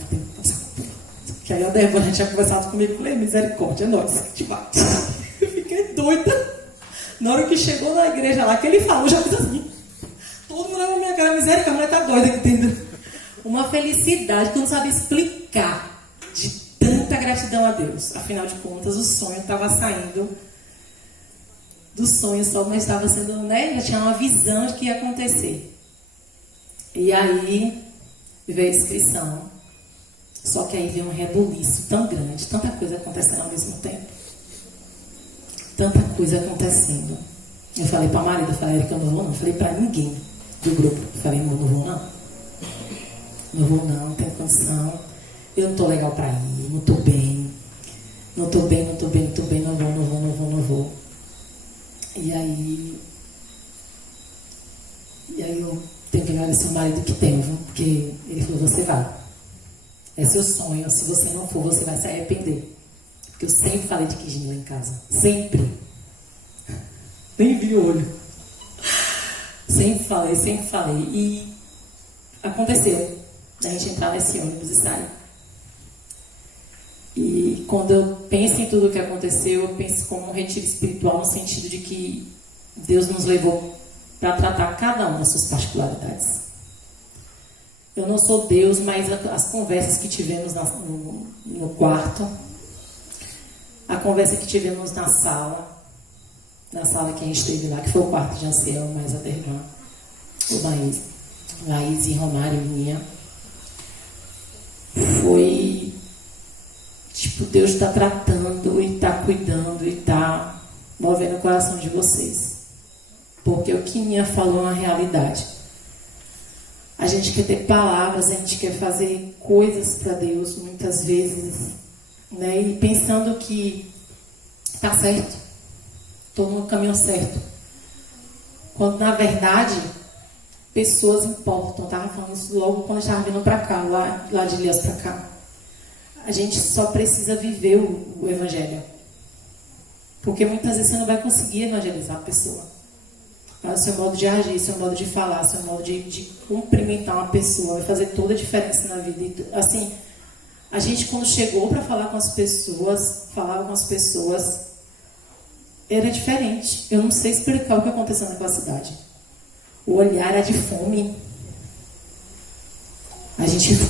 Que Que aí a Débora tinha conversado comigo e falei, misericórdia, nós, te bate. Eu fiquei doida. Na hora que chegou na igreja lá, que ele falou, já fiz assim. Todo mundo na minha cara, misericórdia, a mulher tá doida aqui dentro. Uma felicidade que eu não sabia explicar, de tanta gratidão a Deus. Afinal de contas, o sonho estava saindo do sonho só, mas estava sendo, né? Já tinha uma visão de que ia acontecer. E aí veio a inscrição. Só que aí veio um rebuliço tão grande, tanta coisa acontecendo ao mesmo tempo. Tanta coisa acontecendo. Eu falei para a Maria, eu falei, Erika, eu não vou não. Eu falei para ninguém do grupo. Eu falei, não vou não. Não vou não, não tenho condição. Eu não estou legal para ir, não estou bem. Não estou bem, não vou. E aí eu tenho que agradecer o marido que tem, viu? Porque ele falou, você vai. É seu sonho, se você não for, você vai se arrepender. Porque eu sempre falei de Quijinho lá em casa. Sempre. Nem vi o olho. Sempre falei. E aconteceu. A gente entrar nesse ônibus e sair. E quando eu penso em tudo o que aconteceu, eu penso como um retiro espiritual, no sentido de que Deus nos levou para tratar cada uma das suas particularidades. Eu não sou Deus, mas as conversas que tivemos no quarto, a conversa que tivemos na sala que a gente teve lá, que foi o quarto de Anciel, mais a da irmã, o Laís e Romário e minha, foi tipo, Deus está tratando e está cuidando e está movendo o coração de vocês. Porque o que Minha falou é uma realidade. A gente quer ter palavras, a gente quer fazer coisas para Deus, muitas vezes, né? E pensando que está certo, estou no caminho certo. Quando, na verdade, pessoas importam. Eu estava falando isso logo quando eu estava vindo para cá, lá de Ilhéus para cá. A gente só precisa viver o Evangelho. Porque muitas vezes você não vai conseguir evangelizar a pessoa. O seu modo de agir, seu modo de falar, seu modo de cumprimentar uma pessoa vai fazer toda a diferença na vida. E, assim, a gente quando chegou para falar com as pessoas, falava com as pessoas, era diferente. Eu não sei explicar o que aconteceu naquela cidade. O olhar era de fome. A gente,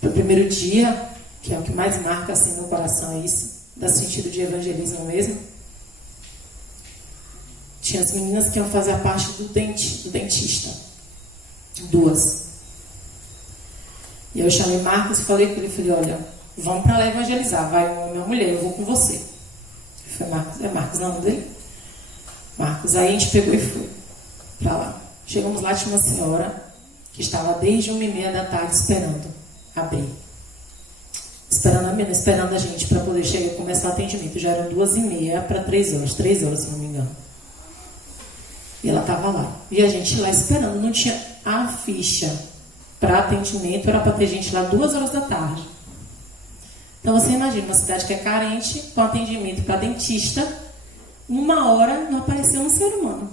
no primeiro dia, que é o que mais marca assim no coração, é isso, dá sentido de evangelismo mesmo. Tinha as meninas que iam fazer a parte do dentista. 2. E eu chamei Marcos e falei com ele, falei, olha, vamos para lá evangelizar, vai um homem e uma mulher, eu vou com você. Foi Marcos, é Marcos não, dele? Marcos, aí a gente pegou e foi para lá. Chegamos lá, tinha uma senhora que estava desde 1h30 da tarde esperando abrir. Esperando a gente para poder chegar e começar o atendimento. Já eram 2h30 para 3 horas, 3 horas, se não me engano. E ela estava lá. E a gente lá esperando. Não tinha a ficha para atendimento, era para ter gente lá 2 horas da tarde. Então você imagina, uma cidade que é carente, com atendimento para dentista, 1 hora não apareceu um ser humano.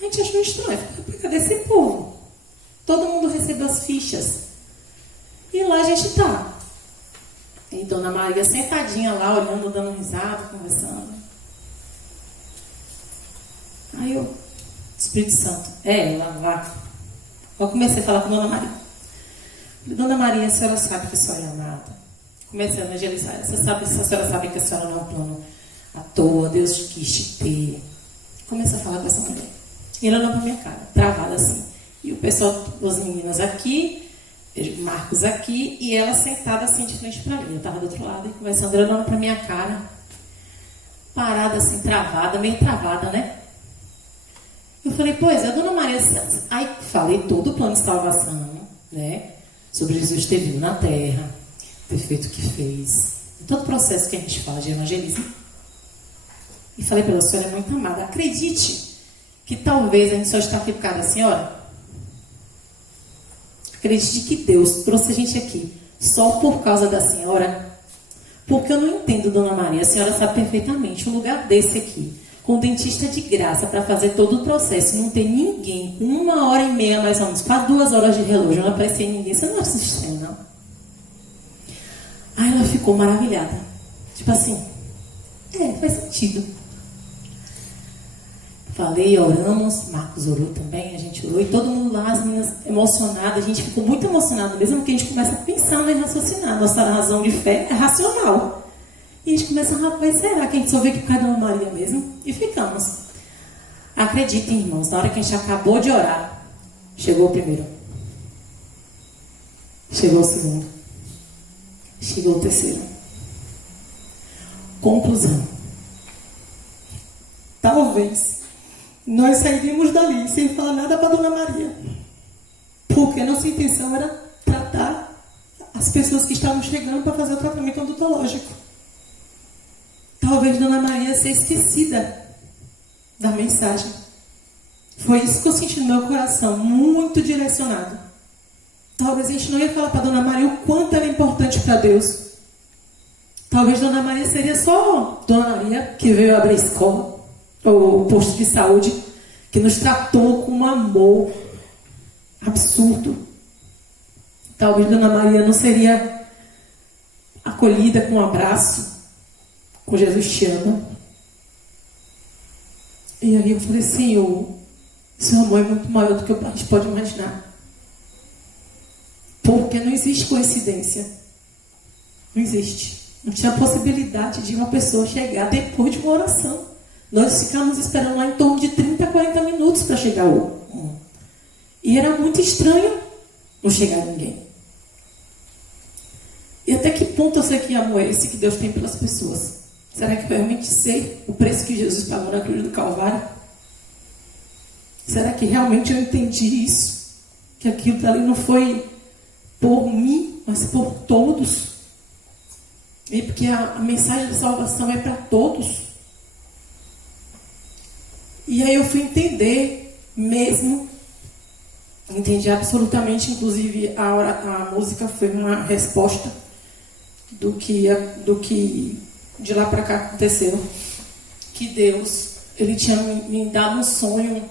A gente achou estranho. Cadê esse povo? Todo mundo recebeu as fichas. E lá a gente está. E Dona Maria sentadinha lá, olhando, dando risada, conversando. Aí eu, Espírito Santo, ela lá. Eu comecei a falar com Dona Maria. Dona Maria, a senhora sabe que a senhora é amada. Comecei a evangelizar. A senhora sabe que a senhora não é um plano à toa, Deus quis te ter. Comecei a falar com essa mulher. E ela olhou pra minha cara, travada assim. E o pessoal, as meninas aqui, Marcos aqui, e ela sentada assim de frente para mim. Eu estava do outro lado e conversando, ela olhando para minha cara, parada assim, travada, meio travada, né? Eu falei, pois, a Dona Maria Santos. Aí falei todo o plano de salvação, né? Sobre Jesus ter vindo na terra, ter feito o que fez, todo o processo que a gente fala de evangelismo. E falei para ela, a senhora é muito amada. Acredite que talvez a gente só está aqui por causa da senhora. Acredite que Deus trouxe a gente aqui só por causa da senhora. Porque eu não entendo, Dona Maria, a senhora sabe perfeitamente, um lugar desse aqui, com dentista de graça para fazer todo o processo, não tem ninguém, com 1h30 mais ou menos, quase 2 horas de relógio, não aparecia ninguém, você não assiste, não. Aí ela ficou ficou maravilhada. Tipo assim, faz sentido. Falei, oramos, Marcos orou também, a gente orou, e todo mundo lá, as meninas emocionadas, a gente ficou muito emocionado, mesmo porque a gente começa a pensar e raciocinar. Nossa razão de fé é racional. E a gente começa, rapaz, será que a gente só vê que por causa da Maria mesmo? E ficamos. Acreditem, irmãos, na hora que a gente acabou de orar, chegou o primeiro. Chegou o segundo. Chegou o terceiro. Conclusão. Talvez nós sairíamos dali sem falar nada para Dona Maria. Porque nossa intenção era tratar as pessoas que estavam chegando para fazer o tratamento odontológico. Talvez Dona Maria seja esquecida da mensagem. Foi isso que eu senti no meu coração, muito direcionado. Talvez a gente não ia falar para Dona Maria o quanto era importante para Deus. Talvez Dona Maria seria só Dona Maria que veio abrir escola, ou posto de saúde, que nos tratou com um amor absurdo. Talvez Dona Maria não seria acolhida com um abraço, com Jesus te ama. E aí eu falei, Senhor, seu amor é muito maior do que a gente pode imaginar. Porque não existe coincidência. Não existe. Não tinha possibilidade de uma pessoa chegar depois de uma oração. Nós ficamos esperando lá em torno de 30, 40 minutos para chegar o. E era muito estranho não chegar ninguém. E até que ponto eu sei que amor é esse que Deus tem pelas pessoas? Será que realmente sei o preço que Jesus pagou na cruz do Calvário? Será que realmente eu entendi isso? Que aquilo dali não foi por mim, mas por todos? E porque a mensagem da salvação é para todos. E aí eu fui entender mesmo. Entendi absolutamente, inclusive a música foi uma resposta do que de lá para cá aconteceu. Que Deus, Ele tinha me dado um sonho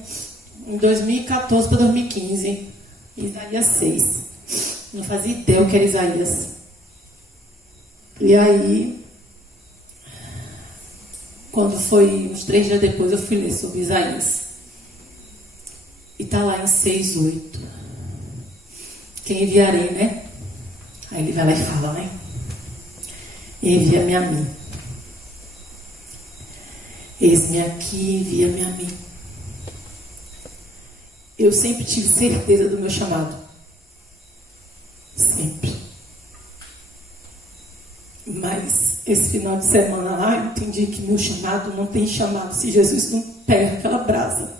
em 2014 para 2015, Isaías 6. Não fazia ideia o que era Isaías. E aí, quando foi uns 3 dias depois, eu fui ler sobre Isaías. E está lá em 6:8. Quem enviarei, né? Aí ele vai lá e fala, né? Envia-me a mim. Eis-me aqui, envia-me a mim. Eu sempre tive certeza do meu chamado. Sempre. Mas esse final de semana lá, eu entendi que meu chamado não tem chamado se Jesus não pega aquela brasa.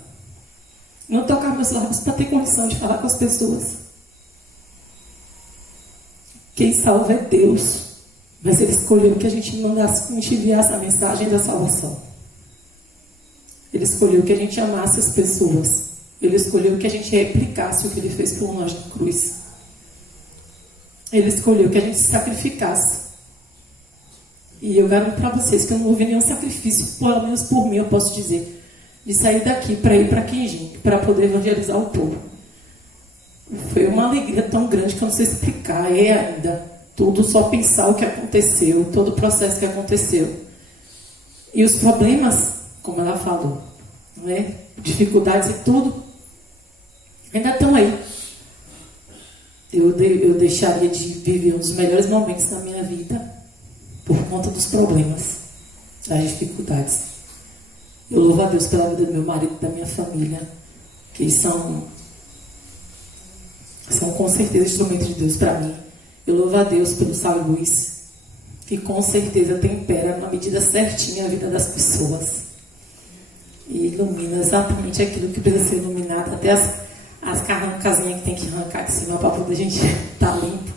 Não tocar meus lábios para ter condição de falar com as pessoas. Quem salva é Deus. Mas Ele escolheu que a gente mandasse, que a gente enviasse a mensagem da salvação. Ele escolheu que a gente amasse as pessoas. Ele escolheu que a gente replicasse o que Ele fez por nós na cruz. Ele escolheu que a gente se sacrificasse. E eu garanto para vocês que eu não houve nenhum sacrifício, pelo menos por mim eu posso dizer, de sair daqui para ir para Quindim, para poder evangelizar o povo. Foi uma alegria tão grande que eu não sei explicar, ainda. Tudo só pensar o que aconteceu, todo o processo que aconteceu. E os problemas, como ela falou, né? Dificuldades e tudo, ainda estão aí. Eu deixaria de viver um dos melhores momentos da minha vida por conta dos problemas, das dificuldades. Eu louvo a Deus pela vida do meu marido e da minha família, que são com certeza instrumentos de Deus para mim. Eu louvo a Deus pelo Saulo Luiz, que com certeza tempera na medida certinha a vida das pessoas. E ilumina exatamente aquilo que precisa ser iluminado, até as carrancazinhas que tem que arrancar de cima para poder a gente estar limpo.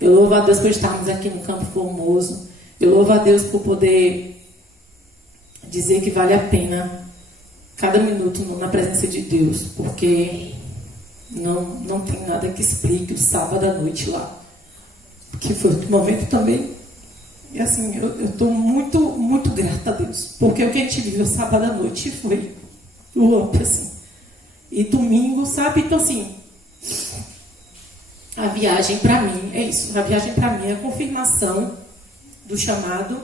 Eu louvo a Deus por estarmos aqui no Campo Formoso. Eu louvo a Deus por poder dizer que vale a pena cada minuto na presença de Deus, porque não tem nada que explique o sábado à noite lá, que foi outro momento também. E assim, eu estou muito, muito grata a Deus, porque o que a gente viveu sábado à noite foi louco, assim. E domingo, sabe? Então assim, a viagem para mim é isso. A viagem para mim é a confirmação do chamado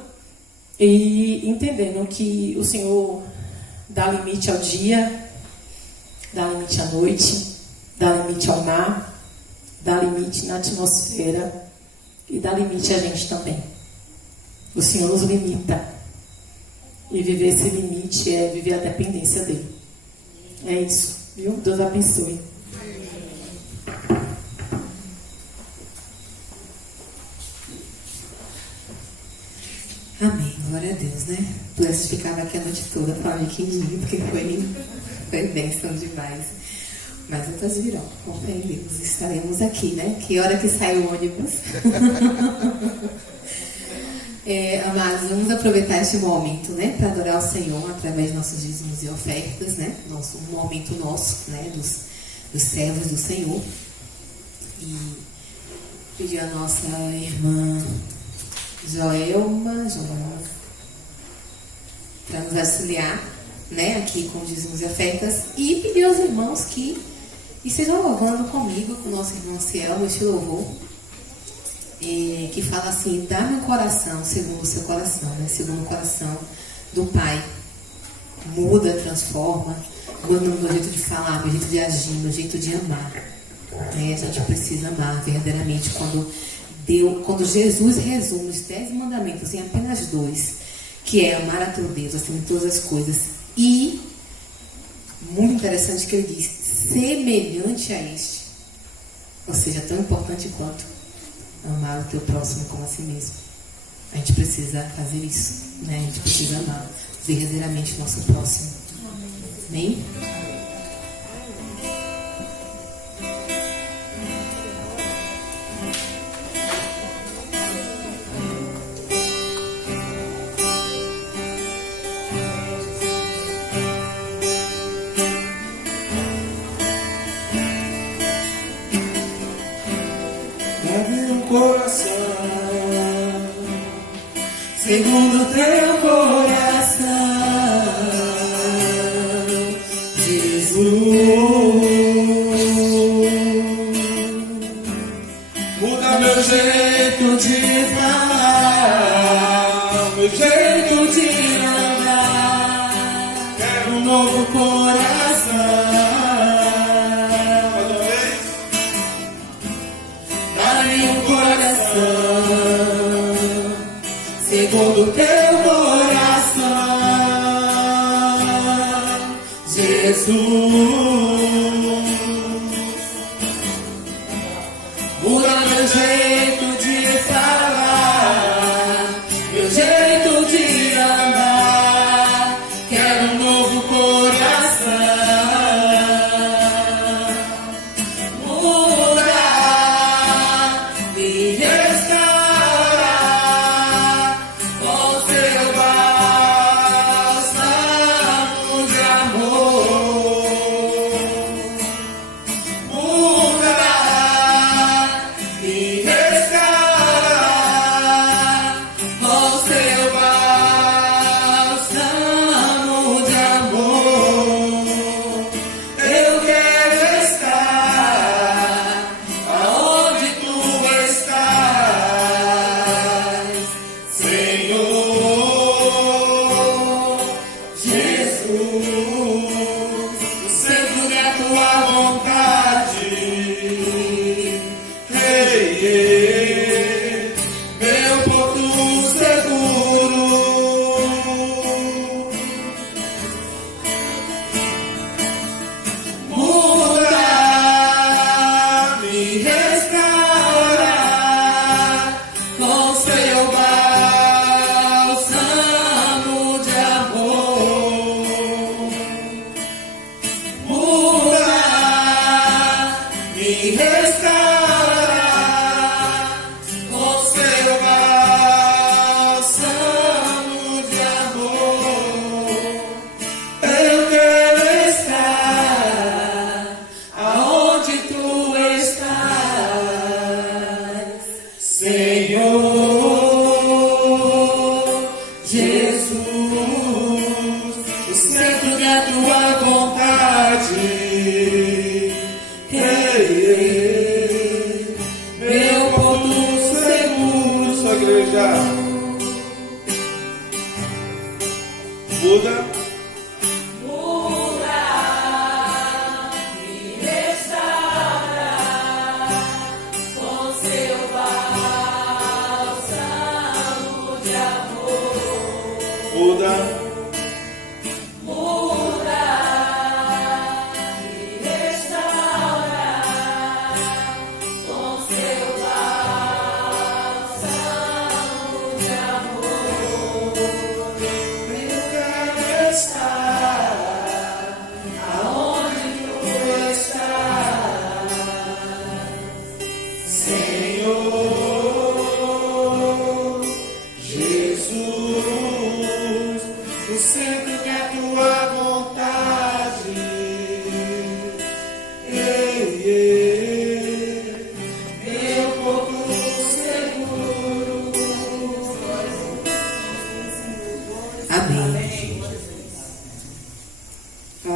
e entendendo que o Senhor dá limite ao dia, dá limite à noite, dá limite ao mar, dá limite na atmosfera e dá limite a gente também. O Senhor nos limita. E viver esse limite é viver a dependência dele. É isso, viu? Deus abençoe. Amém, glória a Deus, né? Pudesse ficar aqui a noite toda para mim quindim, porque foi bênção demais. Mas outras virão, com fé em Deus, estaremos aqui, né? Que hora que sai o ônibus? Amados, vamos aproveitar este momento, né? Para adorar o Senhor através de nossos dízimos e ofertas, né? Um momento nosso, né? Dos servos do Senhor. E pedir a nossa irmã Joelma para nos auxiliar, né, aqui com dízimos e ofertas, e pedir aos irmãos que estejam louvando comigo, com o nosso irmão Ciel, este louvor, que fala assim: dá-me um coração segundo o seu coração, né, segundo o coração do Pai. Muda, transforma, muda no meu jeito de falar, no meu jeito de agir, no meu jeito de amar. A gente precisa amar verdadeiramente. Quando Jesus resume os 10 mandamentos em apenas 2, que é amar a teu Deus acima de todas as coisas, e muito interessante que ele diz, semelhante a este, ou seja, tão importante quanto amar o teu próximo como a si mesmo. A gente precisa fazer isso, né? A gente precisa amar verdadeiramente o nosso próximo. Amém? Segundo teu coração, Jesus, muda meu jeito de falar, meu jeito de andar, quero um novo coração. Dá-me um coração segundo teu coração, Jesus, muda meu jeito de falar, meu jeito de andar, quero um novo coração, muda, me Meu porto seguro, sua igreja.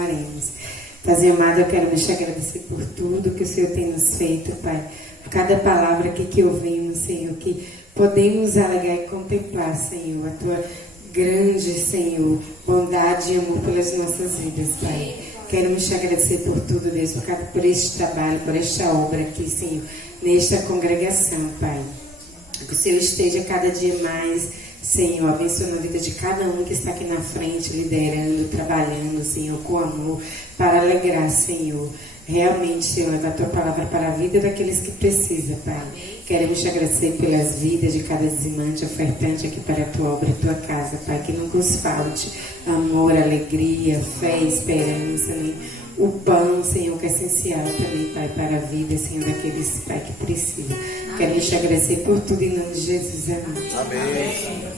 continuaremos. Paizinho amado, eu quero te agradecer por tudo que o Senhor tem nos feito, Pai. Por cada palavra que ouvimos, Senhor, que podemos alegar e contemplar, Senhor, a Tua grande, Senhor, bondade e amor pelas nossas vidas, Pai. Quero te agradecer por tudo, Deus, por este trabalho, por esta obra aqui, Senhor, nesta congregação, Pai. Que o Senhor esteja cada dia mais, Senhor, abençoando a vida de cada um que está aqui na frente, liderando, trabalhando, Senhor, com amor, para alegrar, Senhor, realmente, Senhor, levar a Tua palavra para a vida daqueles que precisam, Pai. Queremos te agradecer pelas vidas de cada dizimante, ofertante aqui para a Tua obra, a Tua casa, Pai, que nunca nos falte amor, alegria, fé, esperança, né? O pão, Senhor, que é essencial também, Pai, para a vida, Senhor, daqueles, Pai, que precisam. Quero te agradecer por tudo em nome de Jesus. Amém. Amém.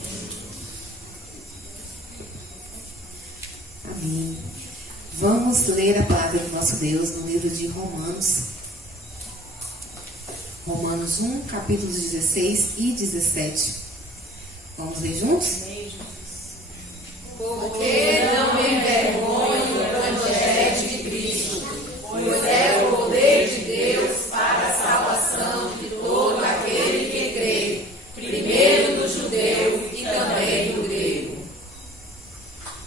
Amém. Vamos ler a palavra do nosso Deus no livro de Romanos. Romanos 1, capítulos 16 e 17. Vamos ler juntos? Porque não me envergonho do evangelho de Cristo, pois é o poder de Deus para a salvação de todo aquele que crê, primeiro do judeu e também do grego.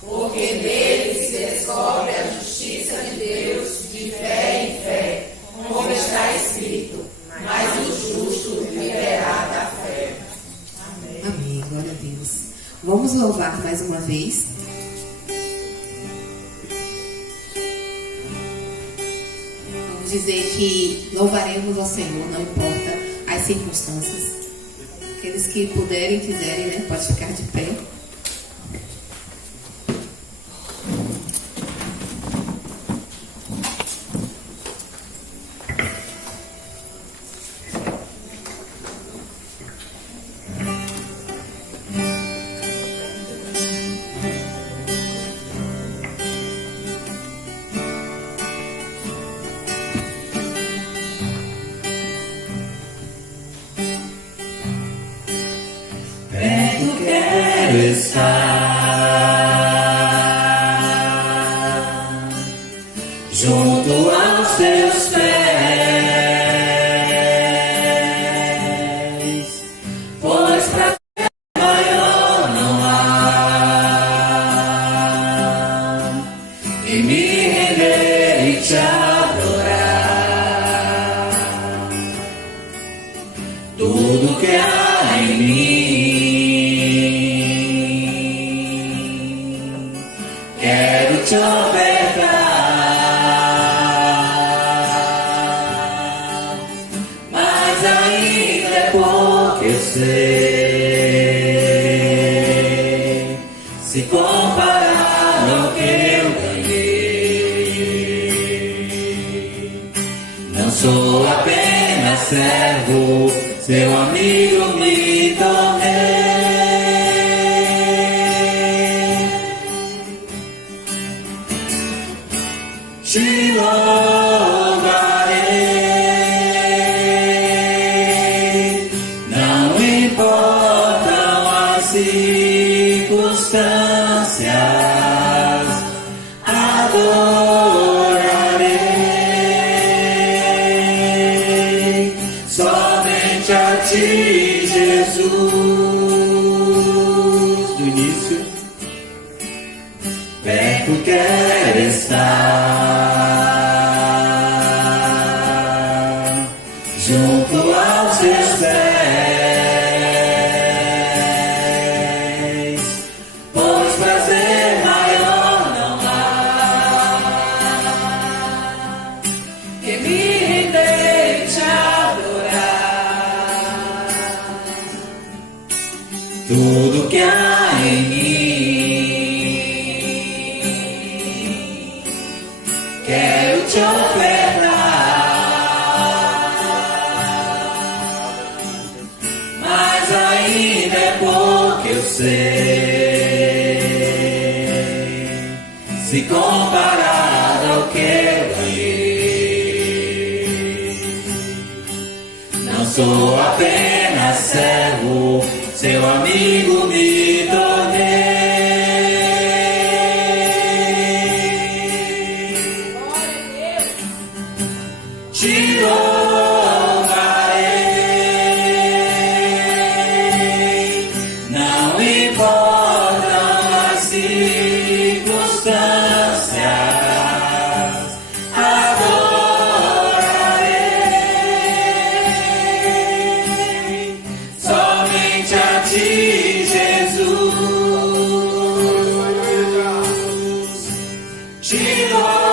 Porque nele se descobre a justiça de Deus de fé em fé, como está escrito, mas o justo viverá da fé. Amém. Glória a Deus. Vamos louvar mais uma vez. Vamos dizer que louvaremos ao Senhor, não importa as circunstâncias. Aqueles que puderem, quiserem, né? Pode ficar de pé. Perto quero estar, junto aos teus pés, pois pra ti maior não há, e me render e te adorar, tudo que há em mim. Quero te ofertar, mas ainda é pouco eu sei, se comparar ao que eu ganhei. Não sou apenas servo, seu amigo me tornei. Te louvarei, não importam as circunstâncias, adorarei somente a ti, Jesus. Do início, perto quero estar, junto aos teus pés, pois prazer maior não há que me render e te adorar, tudo que há em mim. Quero te ofertar, mas ainda é pouco eu sei, se comparar ao que eu ganhei. Não sou apenas servo, seu amigo me tornei. te louvarei.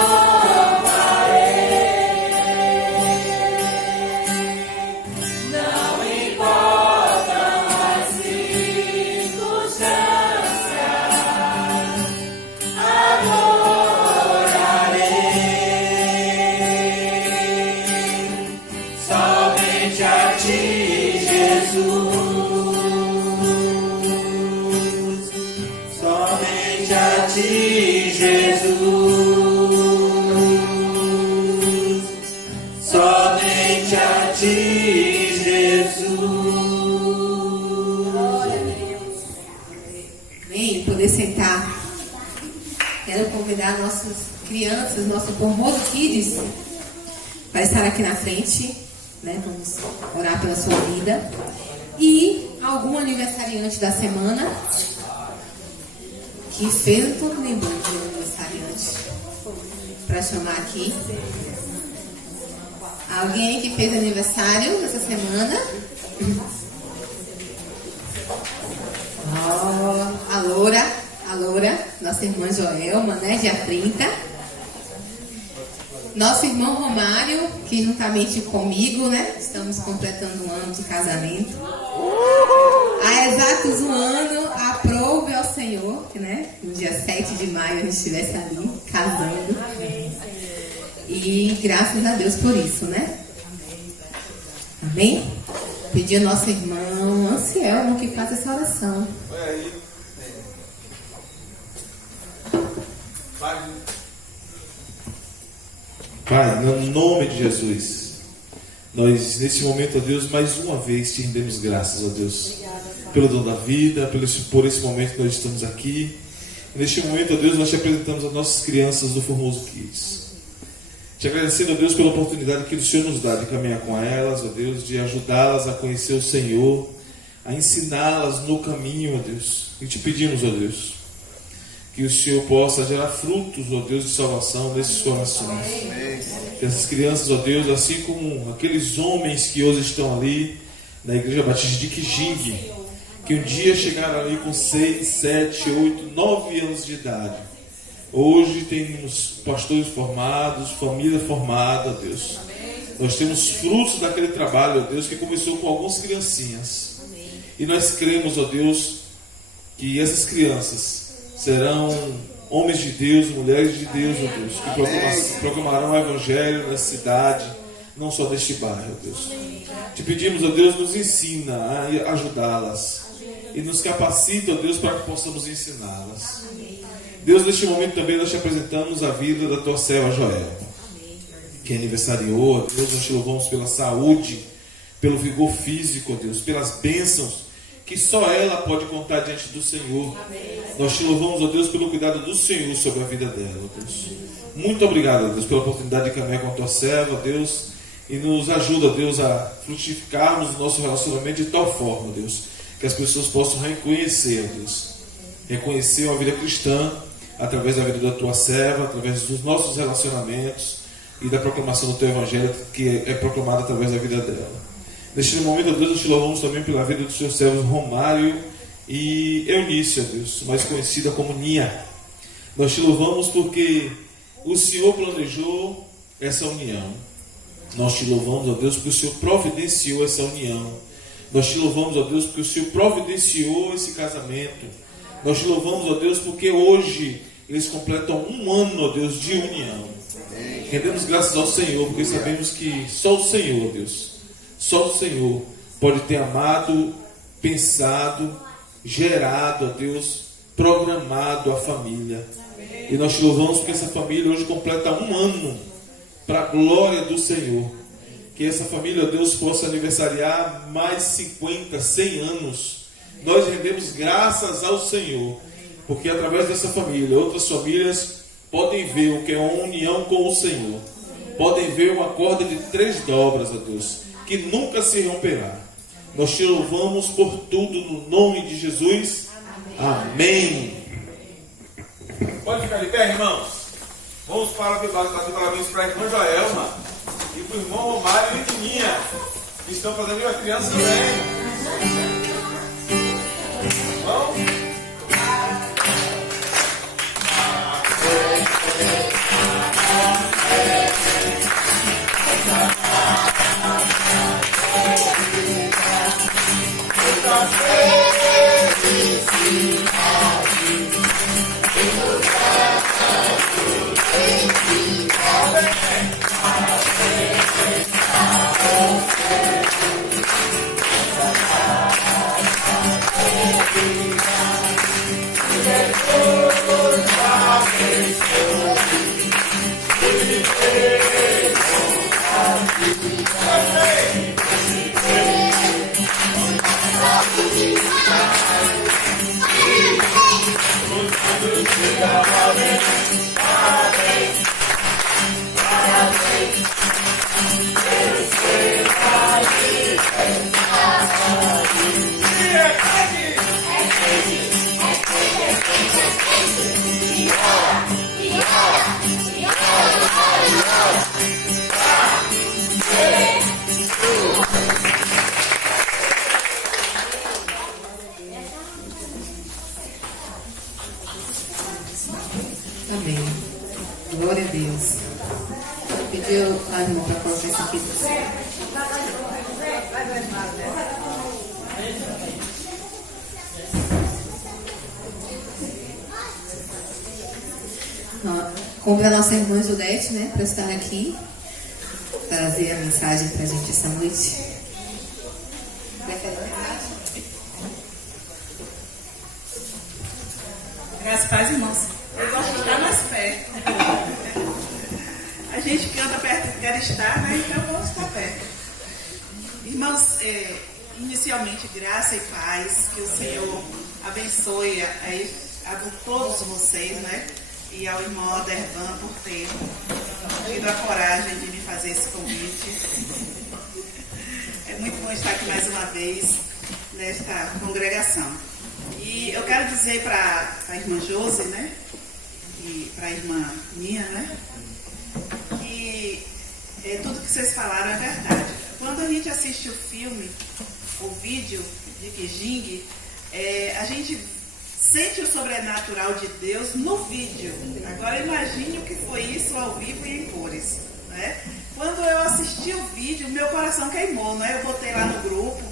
Não importam as circunstâncias, adorarei somente a ti, Jesus. Somente a ti, Jesus. Somente a ti, Jesus. Amém? Poder sentar. Quero convidar nossas crianças, nosso Formoso Kids, para estar aqui na frente, né? Vamos orar pela sua vida. E algum aniversariante da semana que fez, eu estou lembrando de aniversariante, para chamar aqui. Alguém que fez aniversário nessa semana? Oh, a Loura, nossa irmã Joelma, né? Dia 30. Nosso irmão Romário, que juntamente comigo, né? Estamos completando um ano de casamento. Há exatos um ano, aprove ao Senhor, que, né? No dia 7 de maio a gente estivesse ali, casando. E graças a Deus por isso, né? Amém? Pedir ao nosso irmão Anselmo que faça essa oração. Pai, no nome de Jesus, nós nesse momento, ó Deus, mais uma vez te rendemos graças, ó Deus, pelo dom da vida, por esse momento que nós estamos aqui. E neste momento, ó Deus, nós te apresentamos as nossas crianças do Formoso Kids. Te agradecendo, ó Deus, pela oportunidade que o Senhor nos dá de caminhar com elas, ó Deus, de ajudá-las a conhecer o Senhor, a ensiná-las no caminho, ó Deus. E te pedimos, ó Deus, que o Senhor possa gerar frutos, ó Deus, de salvação nesses corações. Que essas crianças, ó Deus, assim como aqueles homens que hoje estão ali na Igreja Batista de Kijing, que um dia chegaram ali com 6, 7, 8, 9 anos de idade. Hoje temos pastores formados, família formada, ó Deus. Nós temos frutos daquele trabalho, ó Deus, que começou com algumas criancinhas. E nós cremos, ó Deus, que essas crianças serão homens de Deus, mulheres de Deus, ó Deus, que proclamarão o Evangelho nessa cidade, não só deste bairro, ó Deus. Te pedimos, ó Deus, nos ensina a ajudá-las e nos capacita, ó Deus, para que possamos ensiná-las. Deus, neste momento também nós te apresentamos a vida da tua serva Joelma, que aniversariou, ó Deus, nós te louvamos pela saúde, pelo vigor físico, ó Deus, pelas bênçãos que só ela pode contar diante do Senhor. Nós te louvamos, ó Deus, pelo cuidado do Senhor sobre a vida dela, ó Deus. Muito obrigado, ó Deus, pela oportunidade de caminhar com a tua serva, ó Deus, e nos ajuda, ó Deus, a frutificarmos o nosso relacionamento de tal forma, ó Deus, que as pessoas possam reconhecer, ó Deus, reconhecer a vida cristã através da vida da tua serva, através dos nossos relacionamentos e da proclamação do teu Evangelho, que é proclamada através da vida dela. Neste momento, ó Deus, nós te louvamos também pela vida dos seus servos Romário e Eunice, ó Deus, mais conhecida como Nia. Nós te louvamos porque o Senhor planejou essa união. Nós te louvamos, ó Deus, porque o Senhor providenciou essa união. Nós te louvamos, ó Deus, porque o Senhor providenciou esse casamento. Nós te louvamos, ó Deus, porque hoje eles completam um ano, ó Deus, de união. Rendemos graças ao Senhor, porque sabemos que só o Senhor, ó Deus, só o Senhor pode ter amado, pensado, gerado, ó Deus, programado a família. E nós te louvamos porque essa família hoje completa um ano para a glória do Senhor. Que essa família, ó Deus, possa aniversariar mais 50, 100 anos. Nós rendemos graças ao Senhor, porque através dessa família, outras famílias podem ver o que é uma união com o Senhor. Podem ver uma corda de 3 dobras, ó Deus, que nunca se romperá. Nós te louvamos por tudo no nome de Jesus. Amém. Pode ficar de pé, irmãos. Vamos para o parabéns para a irmã Joelma e para o irmão Romário e Tininha, que estão fazendo a criança também. Vamos? Glória a Deus. Pediu a irmã para colocar isso aqui. Convida a nossa irmã Judete, né, para estar aqui, trazer a mensagem para a gente essa noite. Graças a paz, irmãos. Eu gosto de estar mais perto. A gente canta perto que quer estar, né? Então eu vou estar perto. Irmãos, inicialmente, graça e paz, que o Senhor abençoe a todos vocês, né? E ao irmão Adervan por ter tido a coragem de me fazer esse convite. É muito bom estar aqui mais uma vez nesta congregação. E eu quero dizer para a irmã Josi, né? E para a irmã Minha, né? Que tudo que vocês falaram é verdade. Quando a gente assiste o filme, o vídeo de Kijing, a gente sente o sobrenatural de Deus no vídeo. Agora imagine o que foi isso ao vivo e em cores, né? Quando eu assisti o vídeo, meu coração queimou, né? Eu botei lá no grupo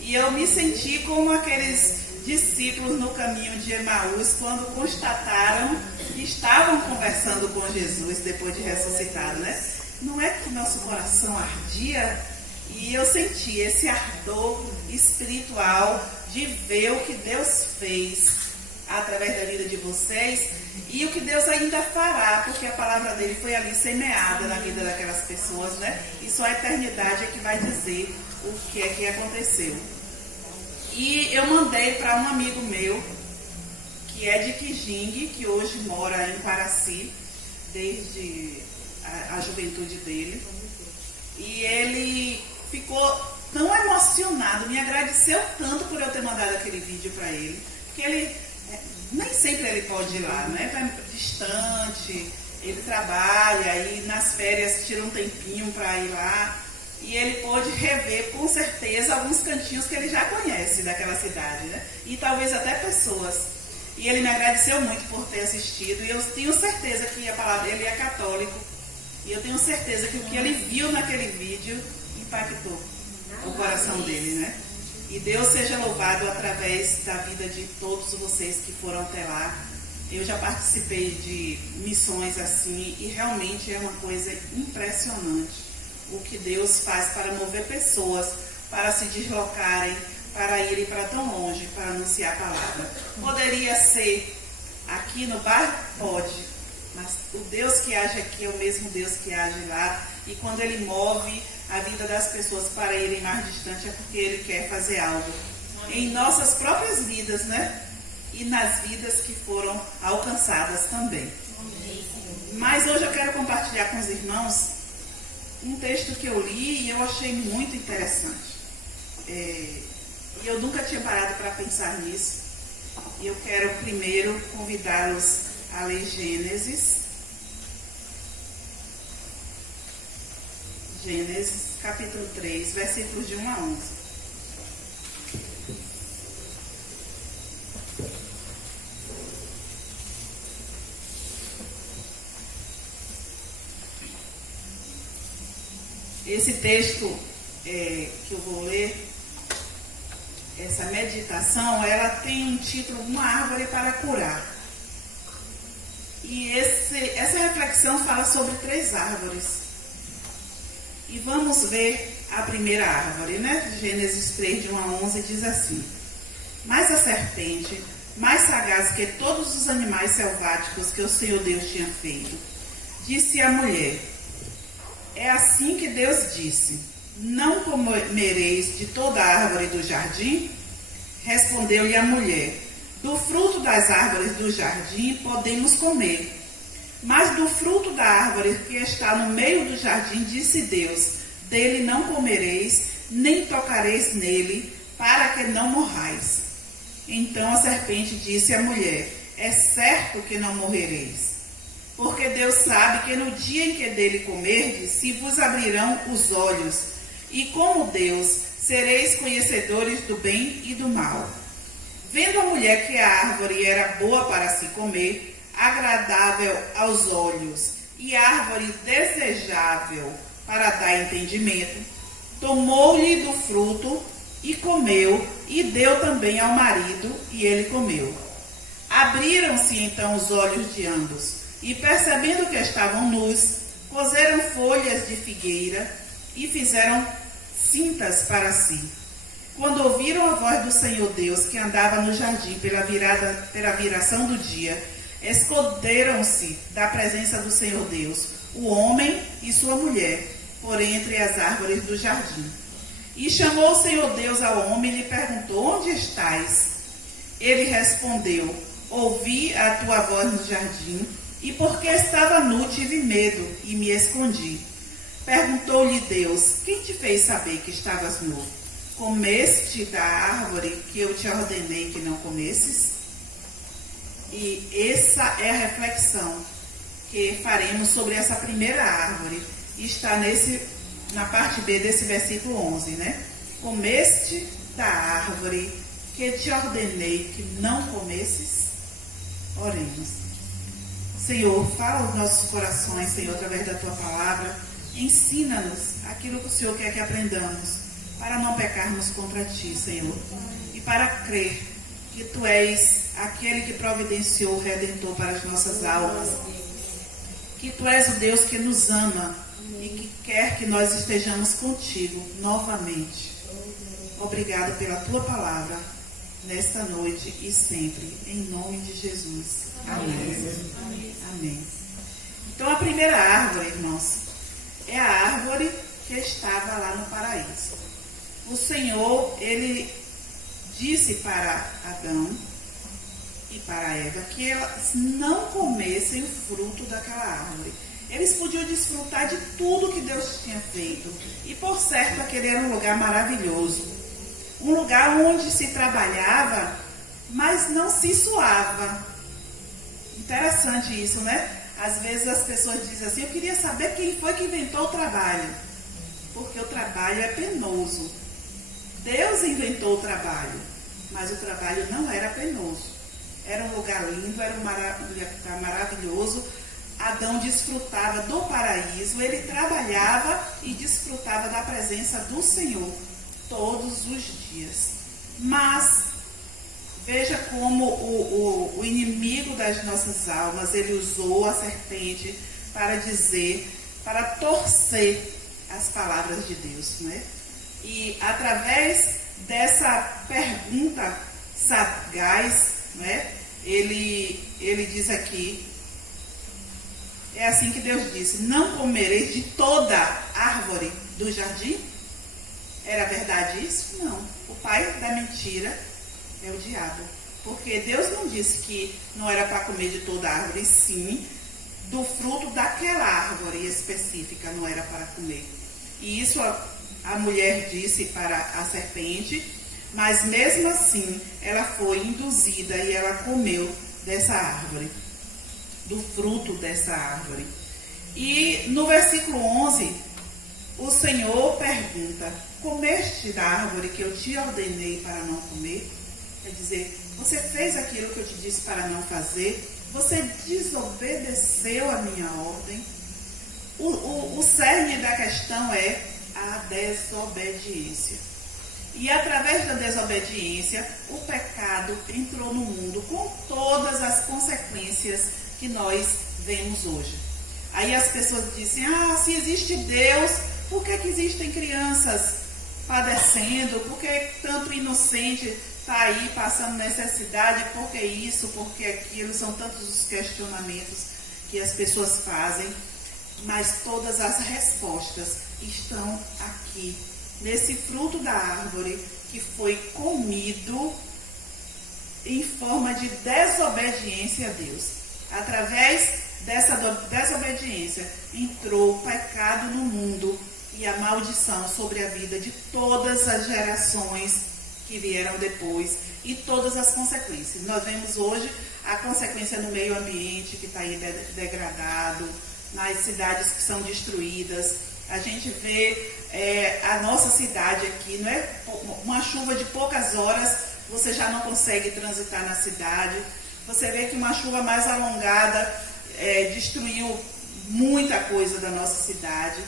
e eu me senti como aqueles discípulos no caminho de Emaús quando constataram que estavam conversando com Jesus depois de ressuscitado, né? Não é que nosso coração ardia? E eu senti esse ardor espiritual de ver o que Deus fez através da vida de vocês e o que Deus ainda fará, porque a palavra dele foi ali semeada na vida daquelas pessoas, né? E só a eternidade é que vai dizer o que é que aconteceu. E eu mandei para um amigo meu, que é de Kijing, que hoje mora em Paraci, desde a juventude dele. E ele ficou tão emocionado, me agradeceu tanto por eu ter mandado aquele vídeo para ele, porque ele nem sempre ele pode ir lá, né? Tá distante, ele trabalha e nas férias tira um tempinho para ir lá. E ele pôde rever, com certeza, alguns cantinhos que ele já conhece daquela cidade, né? E talvez até pessoas. E ele me agradeceu muito por ter assistido. E eu tenho certeza que a palavra dele é católico. E eu tenho certeza que o que ele viu naquele vídeo impactou o coração dele, né? E Deus seja louvado através da vida de todos vocês que foram até lá. Eu já participei de missões assim e realmente é uma coisa impressionante o que Deus faz para mover pessoas, para se deslocarem, para irem para tão longe, para anunciar a palavra. Poderia ser aqui no bairro? Pode, mas o Deus que age aqui é o mesmo Deus que age lá, e quando Ele move a vida das pessoas para irem mais distante é porque Ele quer fazer algo em nossas próprias vidas, né? E nas vidas que foram alcançadas também. Mas hoje eu quero compartilhar com os irmãos um texto que eu li e eu achei muito interessante. E eu nunca tinha parado para pensar nisso. E eu quero primeiro convidá-los a ler Gênesis. Gênesis, capítulo 3, versículos de 1 a 11. Esse texto que eu vou ler, essa meditação, ela tem um título, Uma Árvore para Curar. E essa reflexão fala sobre 3 árvores. E vamos ver a primeira árvore, né? Gênesis 3, de 1 a 11, diz assim: Mas a serpente, mais sagaz que todos os animais selváticos que o Senhor Deus tinha feito, disse à mulher: É assim que Deus disse: Não comereis de toda a árvore do jardim? Respondeu-lhe a mulher: Do fruto das árvores do jardim podemos comer. Mas do fruto da árvore que está no meio do jardim, disse Deus: Dele não comereis, nem tocareis nele, para que não morrais. Então a serpente disse à mulher: É certo que não morrereis. Porque Deus sabe que no dia em que dele comerdes, se vos abrirão os olhos, e como Deus, sereis conhecedores do bem e do mal. Vendo a mulher que a árvore era boa para se comer, agradável aos olhos e árvore desejável para dar entendimento, tomou-lhe do fruto e comeu, e deu também ao marido, e ele comeu. Abriram-se então os olhos de ambos, e percebendo que estavam nus, coseram folhas de figueira e fizeram cintas para si. Quando ouviram a voz do Senhor Deus, que andava no jardim pela viração do dia, esconderam-se da presença do Senhor Deus, o homem e sua mulher, por entre as árvores do jardim. E chamou o Senhor Deus ao homem e lhe perguntou: onde estás? Ele respondeu: ouvi a tua voz no jardim, e porque estava nu tive medo e me escondi. Perguntou-lhe Deus: quem te fez saber que estavas nu? Comeste da árvore que eu te ordenei que não comesses? E essa é a reflexão que faremos sobre essa primeira árvore. Está na parte B desse versículo 11, né? Comeste da árvore que te ordenei que não comesses? Oremos. Senhor, fala aos nossos corações, Senhor, através da tua palavra. Ensina-nos aquilo que o Senhor quer que aprendamos, para não pecarmos contra ti, Senhor, e para crer que tu és aquele que providenciou o Redentor para as nossas almas, que tu és o Deus que nos ama e que quer que nós estejamos contigo novamente. Obrigado pela tua palavra, nesta noite e sempre, em nome de Jesus. Amém. Amém. Então, a primeira árvore, irmãos, é a árvore que estava lá no paraíso. O Senhor, ele disse para Adão e para Eva que elas não comessem o fruto daquela árvore. Eles podiam desfrutar de tudo que Deus tinha feito. E, por certo, aquele era um lugar maravilhoso. Um lugar onde se trabalhava, mas não se suava. Interessante isso, né? Às vezes as pessoas dizem assim: eu queria saber quem foi que inventou o trabalho. Porque o trabalho é penoso. Deus inventou o trabalho, mas o trabalho não era penoso. Era um lugar lindo, era um lugar maravilhoso. Adão desfrutava do paraíso, ele trabalhava e desfrutava da presença do Senhor todos os dias. Mas veja como o inimigo das nossas almas, ele usou a serpente para dizer, para torcer as palavras de Deus, né? E através dessa pergunta sagaz, né, ele diz aqui, é assim que Deus disse: não comereis de toda árvore do jardim? Era verdade isso? Não. O pai da mentira é o diabo. Porque Deus não disse que não era para comer de toda árvore, sim do fruto daquela árvore específica não era para comer. E isso a mulher disse para a serpente, mas mesmo assim ela foi induzida e ela comeu dessa árvore, do fruto dessa árvore. E no versículo 11, o Senhor pergunta: comeste da árvore que eu te ordenei para não comer? Quer dizer, você fez aquilo que eu te disse para não fazer? Você desobedeceu a minha ordem? O cerne da questão é a desobediência. E através da desobediência, o pecado entrou no mundo com todas as consequências que nós vemos hoje. Aí as pessoas dizem: se existe Deus, por que existem crianças padecendo? Por que tanto inocente está aí passando necessidade? Por que isso? Por que aquilo? São tantos os questionamentos que as pessoas fazem. Mas todas as respostas estão aqui, nesse fruto da árvore que foi comido em forma de desobediência a Deus. Através dessa desobediência entrou o pecado no mundo e a maldição sobre a vida de todas as gerações que vieram depois e todas as consequências. Nós vemos hoje a consequência no meio ambiente que está aí degradado, nas cidades que são destruídas. A gente vê a nossa cidade aqui, não é? Uma chuva de poucas horas, você já não consegue transitar na cidade. Você vê que uma chuva mais alongada destruiu muita coisa da nossa cidade.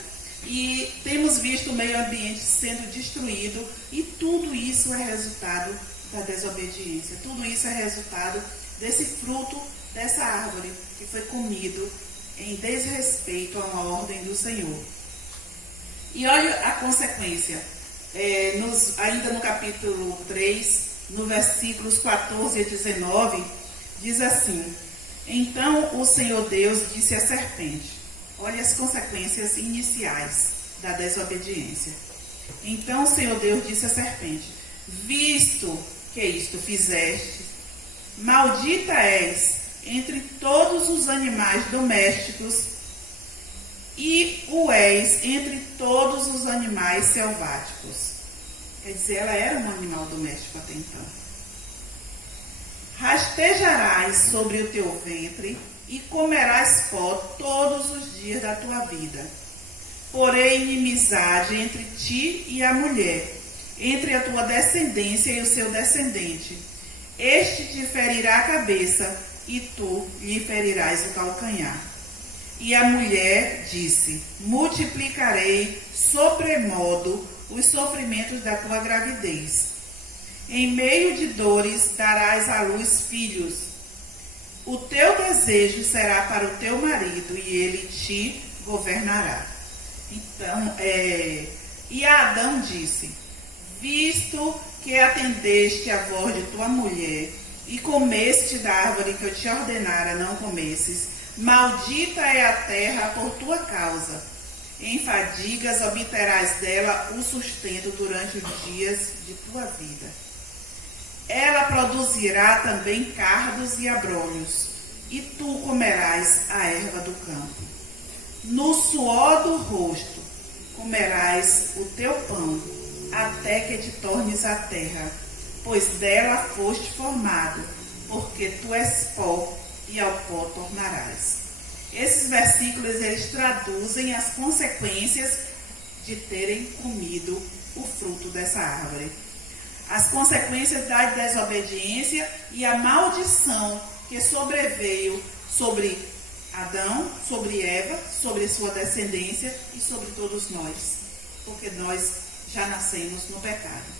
E temos visto o meio ambiente sendo destruído, e tudo isso é resultado da desobediência. Tudo isso é resultado desse fruto dessa árvore que foi comido em desrespeito a uma ordem do Senhor. E olha a consequência. Ainda no capítulo 3, no versículos 14 a 19, diz assim: Então o Senhor Deus disse à serpente. Olha as consequências iniciais da desobediência. Então o Senhor Deus disse à serpente: Visto que isto fizeste, maldita és entre todos os animais domésticos e o és entre todos os animais selváticos. Quer dizer, ela era um animal doméstico até então. Rastejarás sobre o teu ventre e comerás pó todos os dias da tua vida. Porém, inimizade entre ti e a mulher, entre a tua descendência e o seu descendente. Este te ferirá a cabeça, e tu lhe ferirás o calcanhar. E a mulher disse: Multiplicarei sobremodo os sofrimentos da tua gravidez. Em meio de dores darás à luz filhos. O teu desejo será para o teu marido, e ele te governará. Então, e Adão disse: Visto que atendeste à voz de tua mulher, e comeste da árvore que eu te ordenara não comesses, maldita é a terra por tua causa. Em fadigas obterás dela o sustento durante os dias de tua vida. Ela produzirá também cardos e abrolhos, e tu comerás a erva do campo. No suor do rosto comerás o teu pão, até que te tornes a terra, pois dela foste formado, porque tu és pó, e ao pó tornarás. Esses versículos, eles traduzem as consequências de terem comido o fruto dessa árvore. As consequências da desobediência e a maldição que sobreveio sobre Adão, sobre Eva, sobre sua descendência e sobre todos nós, porque nós já nascemos no pecado.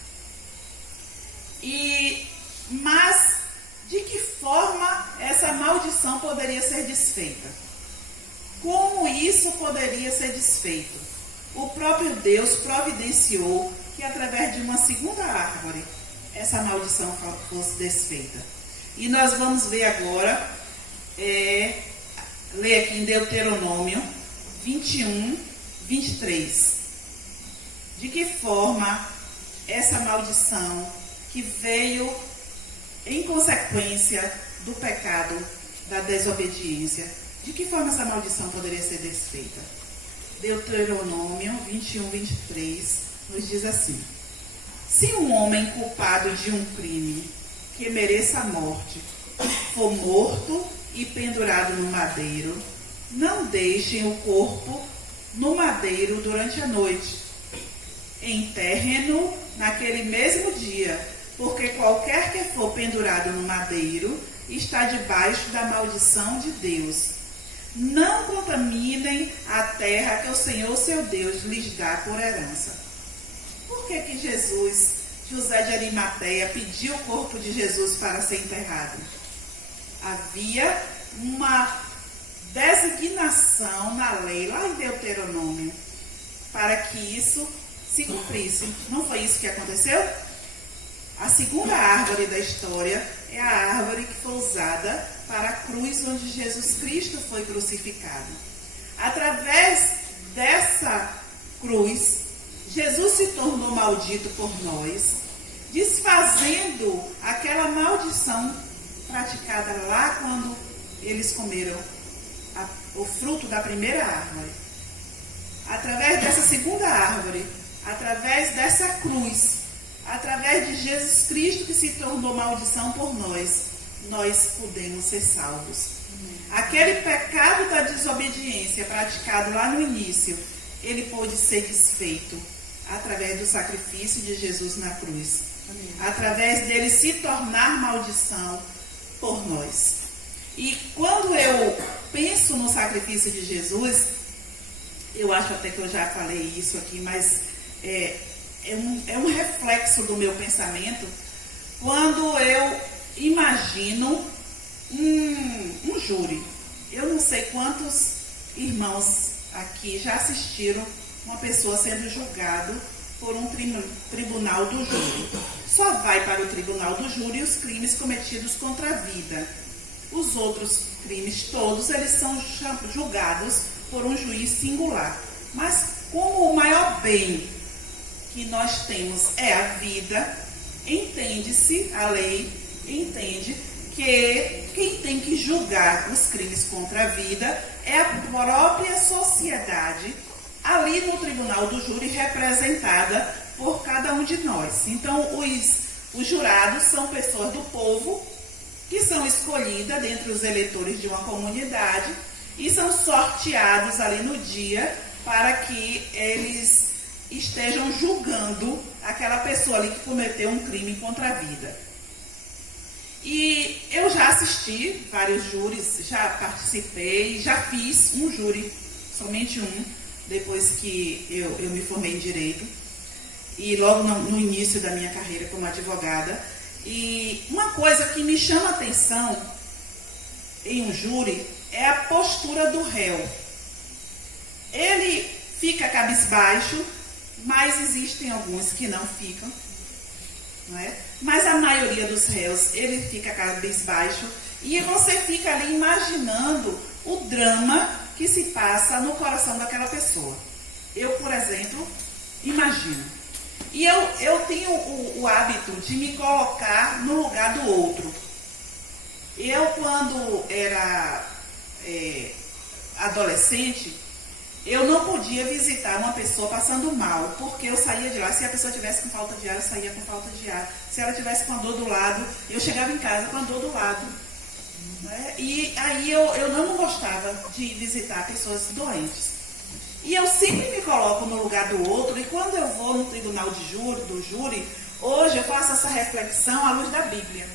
Mas de que forma essa maldição poderia ser desfeita? Como isso poderia ser desfeito? O próprio Deus providenciou que através de uma segunda árvore essa maldição fosse desfeita. E nós vamos ver agora, ler aqui em Deuteronômio 21, 23. De que forma essa maldição que veio em consequência do pecado da desobediência, de que forma essa maldição poderia ser desfeita? Deuteronômio 21, 23 nos diz assim: Se um homem culpado de um crime que mereça a morte for morto e pendurado no madeiro, não deixem o corpo no madeiro durante a noite. Enterrem-no naquele mesmo dia, porque qualquer que for pendurado no madeiro está debaixo da maldição de Deus. Não contaminem a terra que o Senhor seu Deus lhes dá por herança. Por que Jesus, José de Arimateia, pediu o corpo de Jesus para ser enterrado? Havia uma designação na lei, lá em Deuteronômio, para que isso se cumprisse. Não foi isso que aconteceu? A segunda árvore da história é a árvore que foi usada para a cruz onde Jesus Cristo foi crucificado. Através dessa cruz, Jesus se tornou maldito por nós, desfazendo aquela maldição praticada lá quando eles comeram o fruto da primeira árvore. Através dessa segunda árvore, através dessa cruz, através de Jesus Cristo que se tornou maldição por nós, nós podemos ser salvos. Aquele pecado da desobediência praticado lá no início, ele pôde ser desfeito através do sacrifício de Jesus na cruz. Amém. Através dele se tornar maldição por nós. E quando eu penso no sacrifício de Jesus, eu acho até que eu já falei isso aqui, mas é um reflexo do meu pensamento quando eu imagino um júri. Eu não sei quantos irmãos aqui já assistiram uma pessoa sendo julgado por um tribunal do júri. Só vai para o tribunal do júri os crimes cometidos contra a vida. Os outros crimes todos, eles são julgados por um juiz singular. Mas como o maior bem que nós temos é a vida, entende-se, a lei entende que quem tem que julgar os crimes contra a vida é a própria sociedade, ali no tribunal do júri, representada por cada um de nós. Então, os jurados são pessoas do povo que são escolhidas dentre os eleitores de uma comunidade e são sorteados ali no dia para que eles estejam julgando aquela pessoa ali que cometeu um crime contra a vida. E eu já assisti vários júris, já participei, já fiz um júri, somente um, depois que eu me formei em Direito, e logo no início da minha carreira como advogada. E uma coisa que me chama a atenção em um júri é a postura do réu. Ele fica cabisbaixo, mas existem alguns que não ficam, não é? Mas a maioria dos réus, ele fica cabisbaixo e você fica ali imaginando o drama que se passa no coração daquela pessoa. Eu, por exemplo, imagino. E eu tenho o hábito de me colocar no lugar do outro. Eu, quando era adolescente, eu não podia visitar uma pessoa passando mal, porque eu saía de lá. Se a pessoa tivesse com falta de ar, eu saía com falta de ar. Se ela tivesse com a dor do lado, eu chegava em casa com a dor do lado. Né? E aí eu não gostava de visitar pessoas doentes. E eu sempre me coloco no lugar do outro, e quando eu vou no tribunal do júri, hoje eu faço essa reflexão à luz da Bíblia.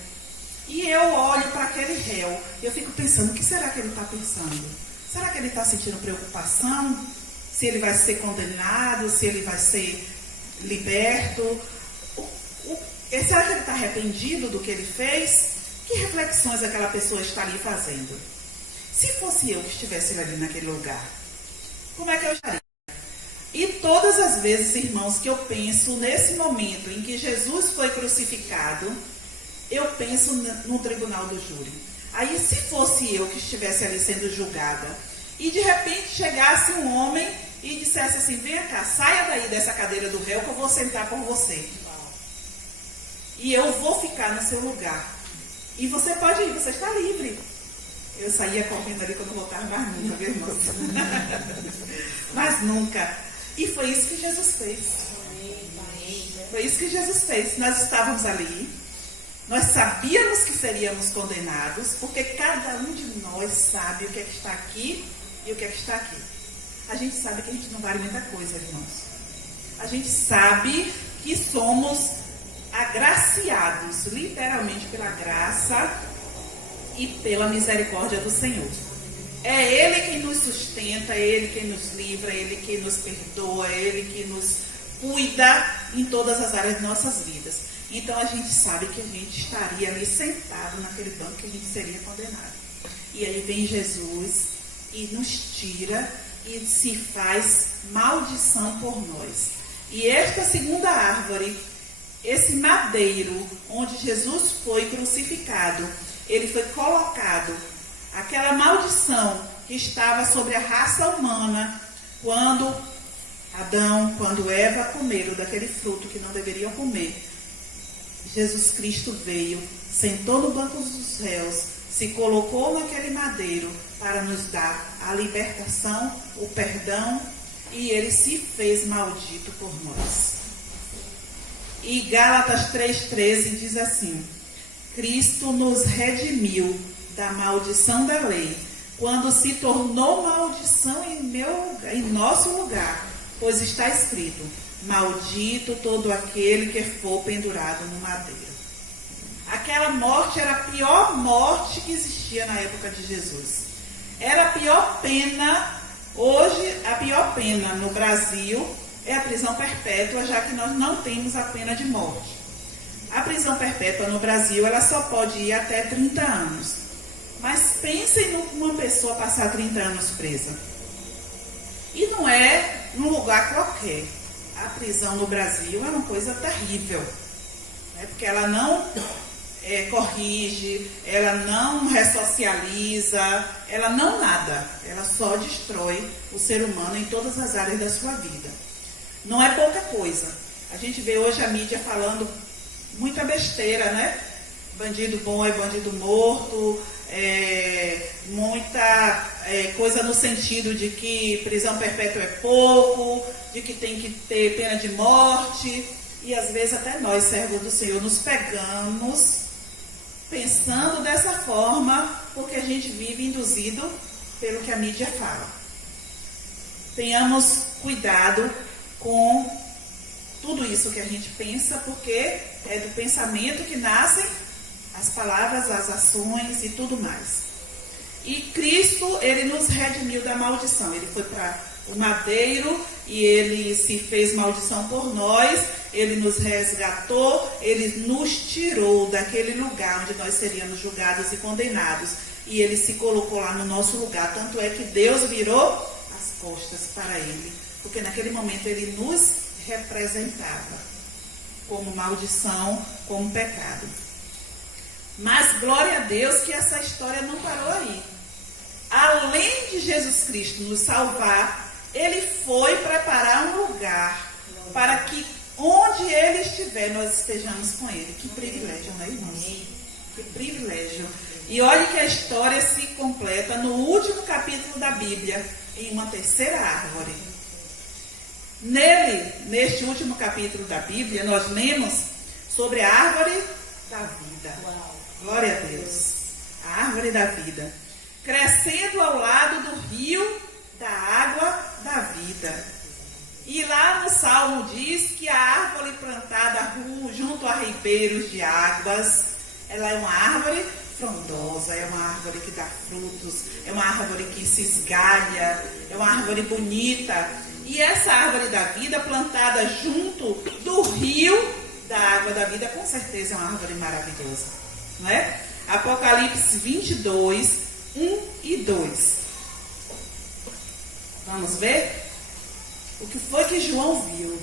E eu olho para aquele réu, eu fico pensando, o que será que ele está pensando? Será que ele está sentindo preocupação? Se ele vai ser condenado, se ele vai ser liberto? Será que ele está arrependido do que ele fez? Que reflexões aquela pessoa está ali fazendo? Se fosse eu que estivesse ali naquele lugar, como é que eu estaria? E todas as vezes, irmãos, que eu penso nesse momento em que Jesus foi crucificado, eu penso no tribunal do júri. Aí, se fosse eu que estivesse ali sendo julgada, e de repente chegasse um homem e dissesse assim, vem cá, saia daí dessa cadeira do réu que eu vou sentar por você. E eu vou ficar no seu lugar. E você pode ir, você está livre. Eu saía correndo ali quando voltava, mais nunca, viu, irmão? Mas nunca. E foi isso que Jesus fez. Foi isso que Jesus fez. Nós estávamos ali, nós sabíamos que seríamos condenados, porque cada um de nós sabe o que é que está aqui e o que é que está aqui. A gente sabe que a gente não vale muita coisa, irmãos. A gente sabe que somos agraciados, literalmente pela graça e pela misericórdia do Senhor. É Ele quem nos sustenta, é Ele quem nos livra, é Ele quem nos perdoa, é Ele que nos cuida em todas as áreas de nossas vidas. Então a gente sabe que a gente estaria ali sentado naquele banco que a gente seria condenado. E aí vem Jesus e nos tira e se faz maldição por nós. E esta segunda árvore, esse madeiro onde Jesus foi crucificado, ele foi colocado, aquela maldição que estava sobre a raça humana, quando Adão, quando Eva comeram daquele fruto que não deveriam comer. Jesus Cristo veio, sentou no banco dos réus, se colocou naquele madeiro para nos dar a libertação, o perdão, e ele se fez maldito por nós. E Gálatas 3,13 diz assim, Cristo nos redimiu da maldição da lei, quando se tornou maldição em nosso lugar, pois está escrito, maldito todo aquele que for pendurado no madeiro. Aquela morte era a pior morte que existia na época de Jesus. Era a pior pena. Hoje, a pior pena no Brasil é a prisão perpétua, já que nós não temos a pena de morte. A prisão perpétua no Brasil, ela só pode ir até 30 anos. Mas pensem numa pessoa passar 30 anos presa. E não é num lugar qualquer. A prisão no Brasil é uma coisa terrível. Né? Porque ela não corrige, ela não ressocializa, ela não nada. Ela só destrói o ser humano em todas as áreas da sua vida. Não é pouca coisa. A gente vê hoje a mídia falando muita besteira, né? Bandido bom é bandido morto, muita coisa no sentido de que prisão perpétua é pouco, de que tem que ter pena de morte. E às vezes até nós, servos do Senhor, nos pegamos pensando dessa forma, porque a gente vive induzido pelo que a mídia fala. Tenhamos cuidado com tudo isso que a gente pensa, porque é do pensamento que nascem as palavras, as ações e tudo mais. E Cristo, ele nos redimiu da maldição. Ele foi para o madeiro e ele se fez maldição por nós. Ele nos resgatou, ele nos tirou daquele lugar onde nós seríamos julgados e condenados. E ele se colocou lá no nosso lugar. Tanto é que Deus virou as costas para ele. Porque naquele momento ele nos representava como maldição, como pecado. Mas glória a Deus que essa história não parou aí. Além de Jesus Cristo nos salvar, ele foi preparar um lugar para que onde ele estiver, nós estejamos com ele. Que privilégio, não é, irmãos? Que privilégio. E olhe que a história se completa no último capítulo da Bíblia, em uma terceira árvore. Neste último capítulo da Bíblia, nós lemos sobre a árvore da vida. Glória a Deus. A árvore da vida. Crescendo ao lado do rio da água da vida. E lá no Salmo diz que a árvore plantada junto a ribeiros de águas, ela é uma árvore frondosa, é uma árvore que dá frutos, é uma árvore que se esgalha, é uma árvore bonita. E essa árvore da vida plantada junto do rio da água da vida, com certeza é uma árvore maravilhosa. Não é? Apocalipse 22, 1 e 2. Vamos ver? O que foi que João viu?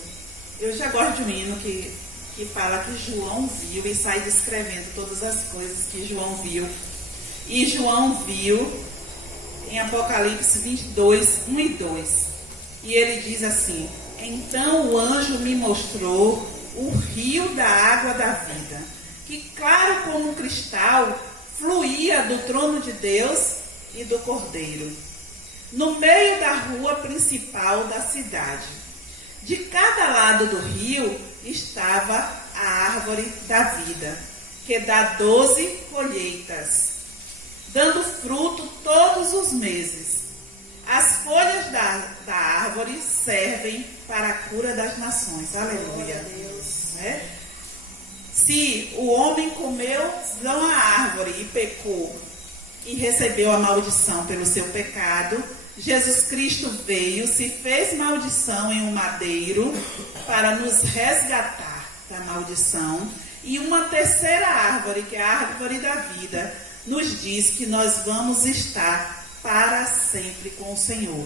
Eu já gosto de um hino que fala que João viu e sai descrevendo todas as coisas que João viu. E João viu em Apocalipse 22, 1 e 2. E ele diz assim: então o anjo me mostrou o rio da água da vida, que claro como um cristal fluía do trono de Deus e do Cordeiro, no meio da rua principal da cidade. De cada lado do rio estava a árvore da vida, que dá 12 colheitas, dando fruto todos os meses. As folhas da árvore servem para a cura das nações. Aleluia. É? Se o homem comeu da árvore e pecou e recebeu a maldição pelo seu pecado, Jesus Cristo veio, se fez maldição em um madeiro para nos resgatar da maldição. E uma terceira árvore, que é a árvore da vida, nos diz que nós vamos estar para sempre com o Senhor.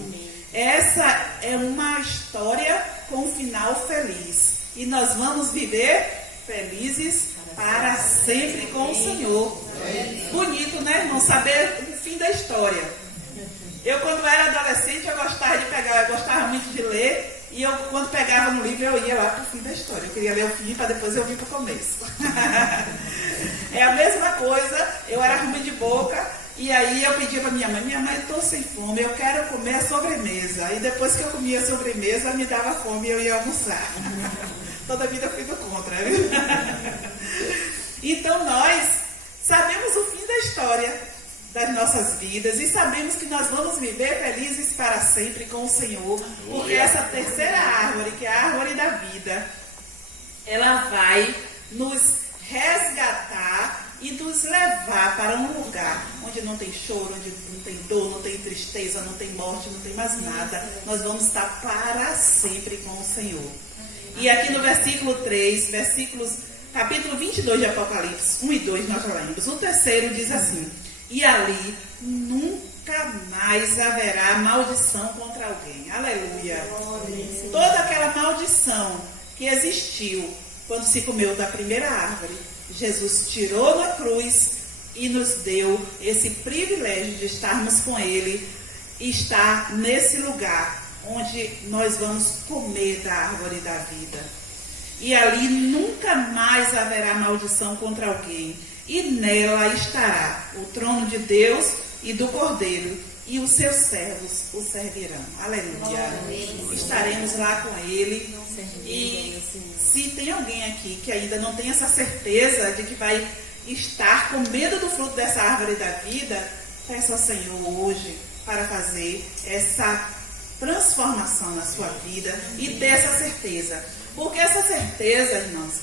Essa é uma história com um final feliz. E nós vamos viver felizes para sempre com o Senhor. Bonito, né, irmão? Saber o fim da história. Eu, quando era adolescente, eu gostava muito de ler. E eu, quando pegava no livro, eu ia lá para o fim da história. Eu queria ler o fim para depois eu vir para o começo. É a mesma coisa. Eu era ruim de boca. E aí eu pedia para minha mãe, eu estou sem fome, eu quero comer a sobremesa. E depois que eu comia a sobremesa, me dava fome e eu ia almoçar. Toda a vida eu fui do contra. Viu? Então nós sabemos o fim da história das nossas vidas e sabemos que nós vamos viver felizes para sempre com o Senhor, porque essa terceira árvore, que é a árvore da vida, ela vai nos resgatar e nos levar para um lugar onde não tem choro, onde não tem dor, não tem tristeza, não tem morte, não tem mais nada. Nós vamos estar para sempre com o Senhor. E aqui no versículo 3, capítulo 22 de Apocalipse, 1 e 2, nós já lemos. O terceiro diz assim: e ali nunca mais haverá maldição contra alguém. Aleluia. Toda aquela maldição que existiu quando se comeu da primeira árvore, Jesus tirou na cruz e nos deu esse privilégio de estarmos com Ele e estar nesse lugar onde nós vamos comer da árvore da vida. E ali nunca mais haverá maldição contra alguém. E nela estará o trono de Deus e do Cordeiro, e os seus servos o servirão. Aleluia. Estaremos lá com Ele. E se tem alguém aqui que ainda não tem essa certeza de que vai estar com medo do fruto dessa árvore da vida, peça ao Senhor hoje para fazer essa transformação na sua vida e ter essa certeza. Porque essa certeza, irmãos,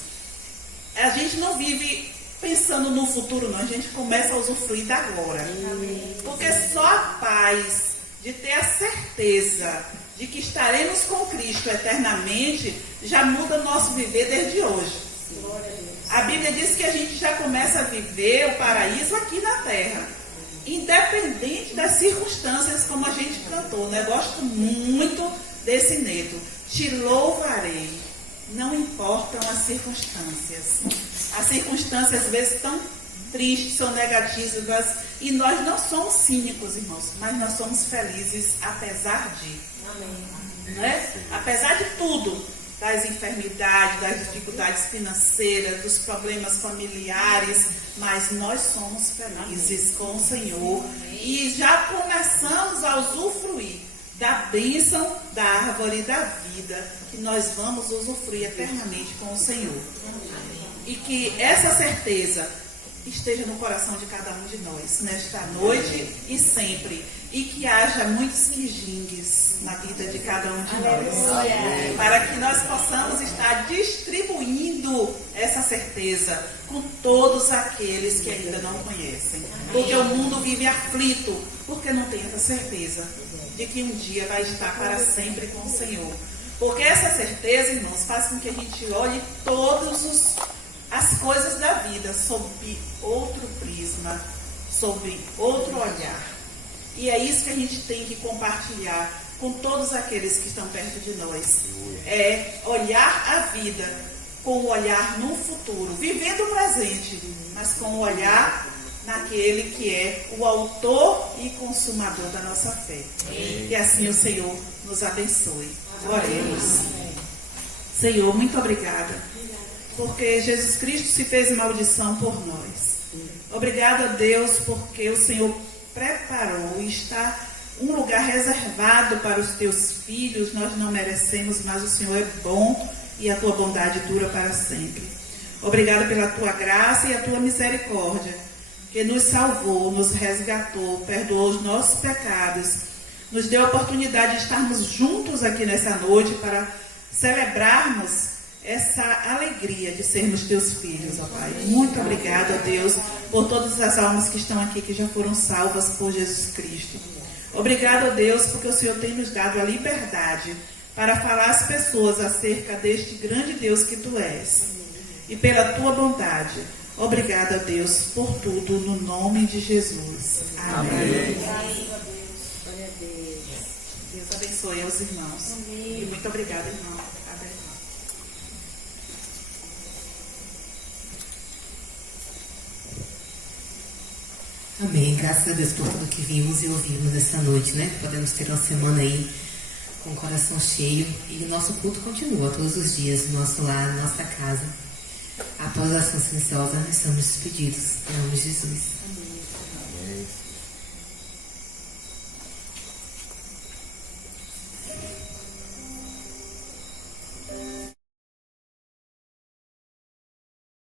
a gente não vive pensando no futuro, não. A gente começa a usufruir da agora. Porque só a paz de ter a certeza de que estaremos com Cristo eternamente já muda o nosso viver desde hoje. A Bíblia diz que a gente já começa a viver o paraíso aqui na terra, independente das circunstâncias, como a gente cantou, né? Gosto muito desse neto. Te louvarei, não importam as circunstâncias. As circunstâncias às vezes tão tristes, são negativas, e nós não somos cínicos, irmãos, mas nós somos felizes apesar de. Amém. Né? Apesar de tudo, das enfermidades, das dificuldades financeiras, dos problemas familiares, mas nós somos felizes com o Senhor e já começamos a usufruir da bênção da árvore da vida, que nós vamos usufruir eternamente com o Senhor. E que essa certeza esteja no coração de cada um de nós, nesta noite e sempre. E que haja muitos quijingues na vida de cada um de nós. Para que nós possamos estar distribuindo essa certeza com todos aqueles que ainda não conhecem. Porque o mundo vive aflito, porque não tem essa certeza de que um dia vai estar para sempre com o Senhor. Porque essa certeza, irmãos, faz com que a gente olhe todas as coisas da vida sob outro prisma, sob outro olhar. E é isso que a gente tem que compartilhar com todos aqueles que estão perto de nós. É olhar a vida com o olhar no futuro, vivendo o presente, mas com o olhar naquele que é o autor e consumador da nossa fé. E assim o Senhor nos abençoe. Oremos. Senhor, muito obrigada, porque Jesus Cristo se fez maldição por nós. Obrigada, Deus, porque o Senhor preparou e está um lugar reservado para os teus filhos. Nós não merecemos, mas o Senhor é bom e a tua bondade dura para sempre. Obrigada pela tua graça e a tua misericórdia, que nos salvou, nos resgatou, perdoou os nossos pecados, nos deu a oportunidade de estarmos juntos aqui nessa noite para celebrarmos essa alegria de sermos teus filhos, ó Pai. Muito obrigada, Deus, por todas as almas que estão aqui, que já foram salvas por Jesus Cristo. Obrigado, Deus, porque o Senhor tem nos dado a liberdade para falar às pessoas acerca deste grande Deus que Tu és. E pela Tua bondade. Obrigada, Deus, por tudo, no nome de Jesus. Amém. Deus abençoe aos irmãos. E muito obrigada, irmão. Amém. Graças a Deus por tudo que vimos e ouvimos essa noite, né? Podemos ter uma semana aí com o coração cheio e o nosso culto continua todos os dias no nosso lar, na nossa casa. Após a ação silenciosa, nós estamos despedidos. Em nome de Jesus.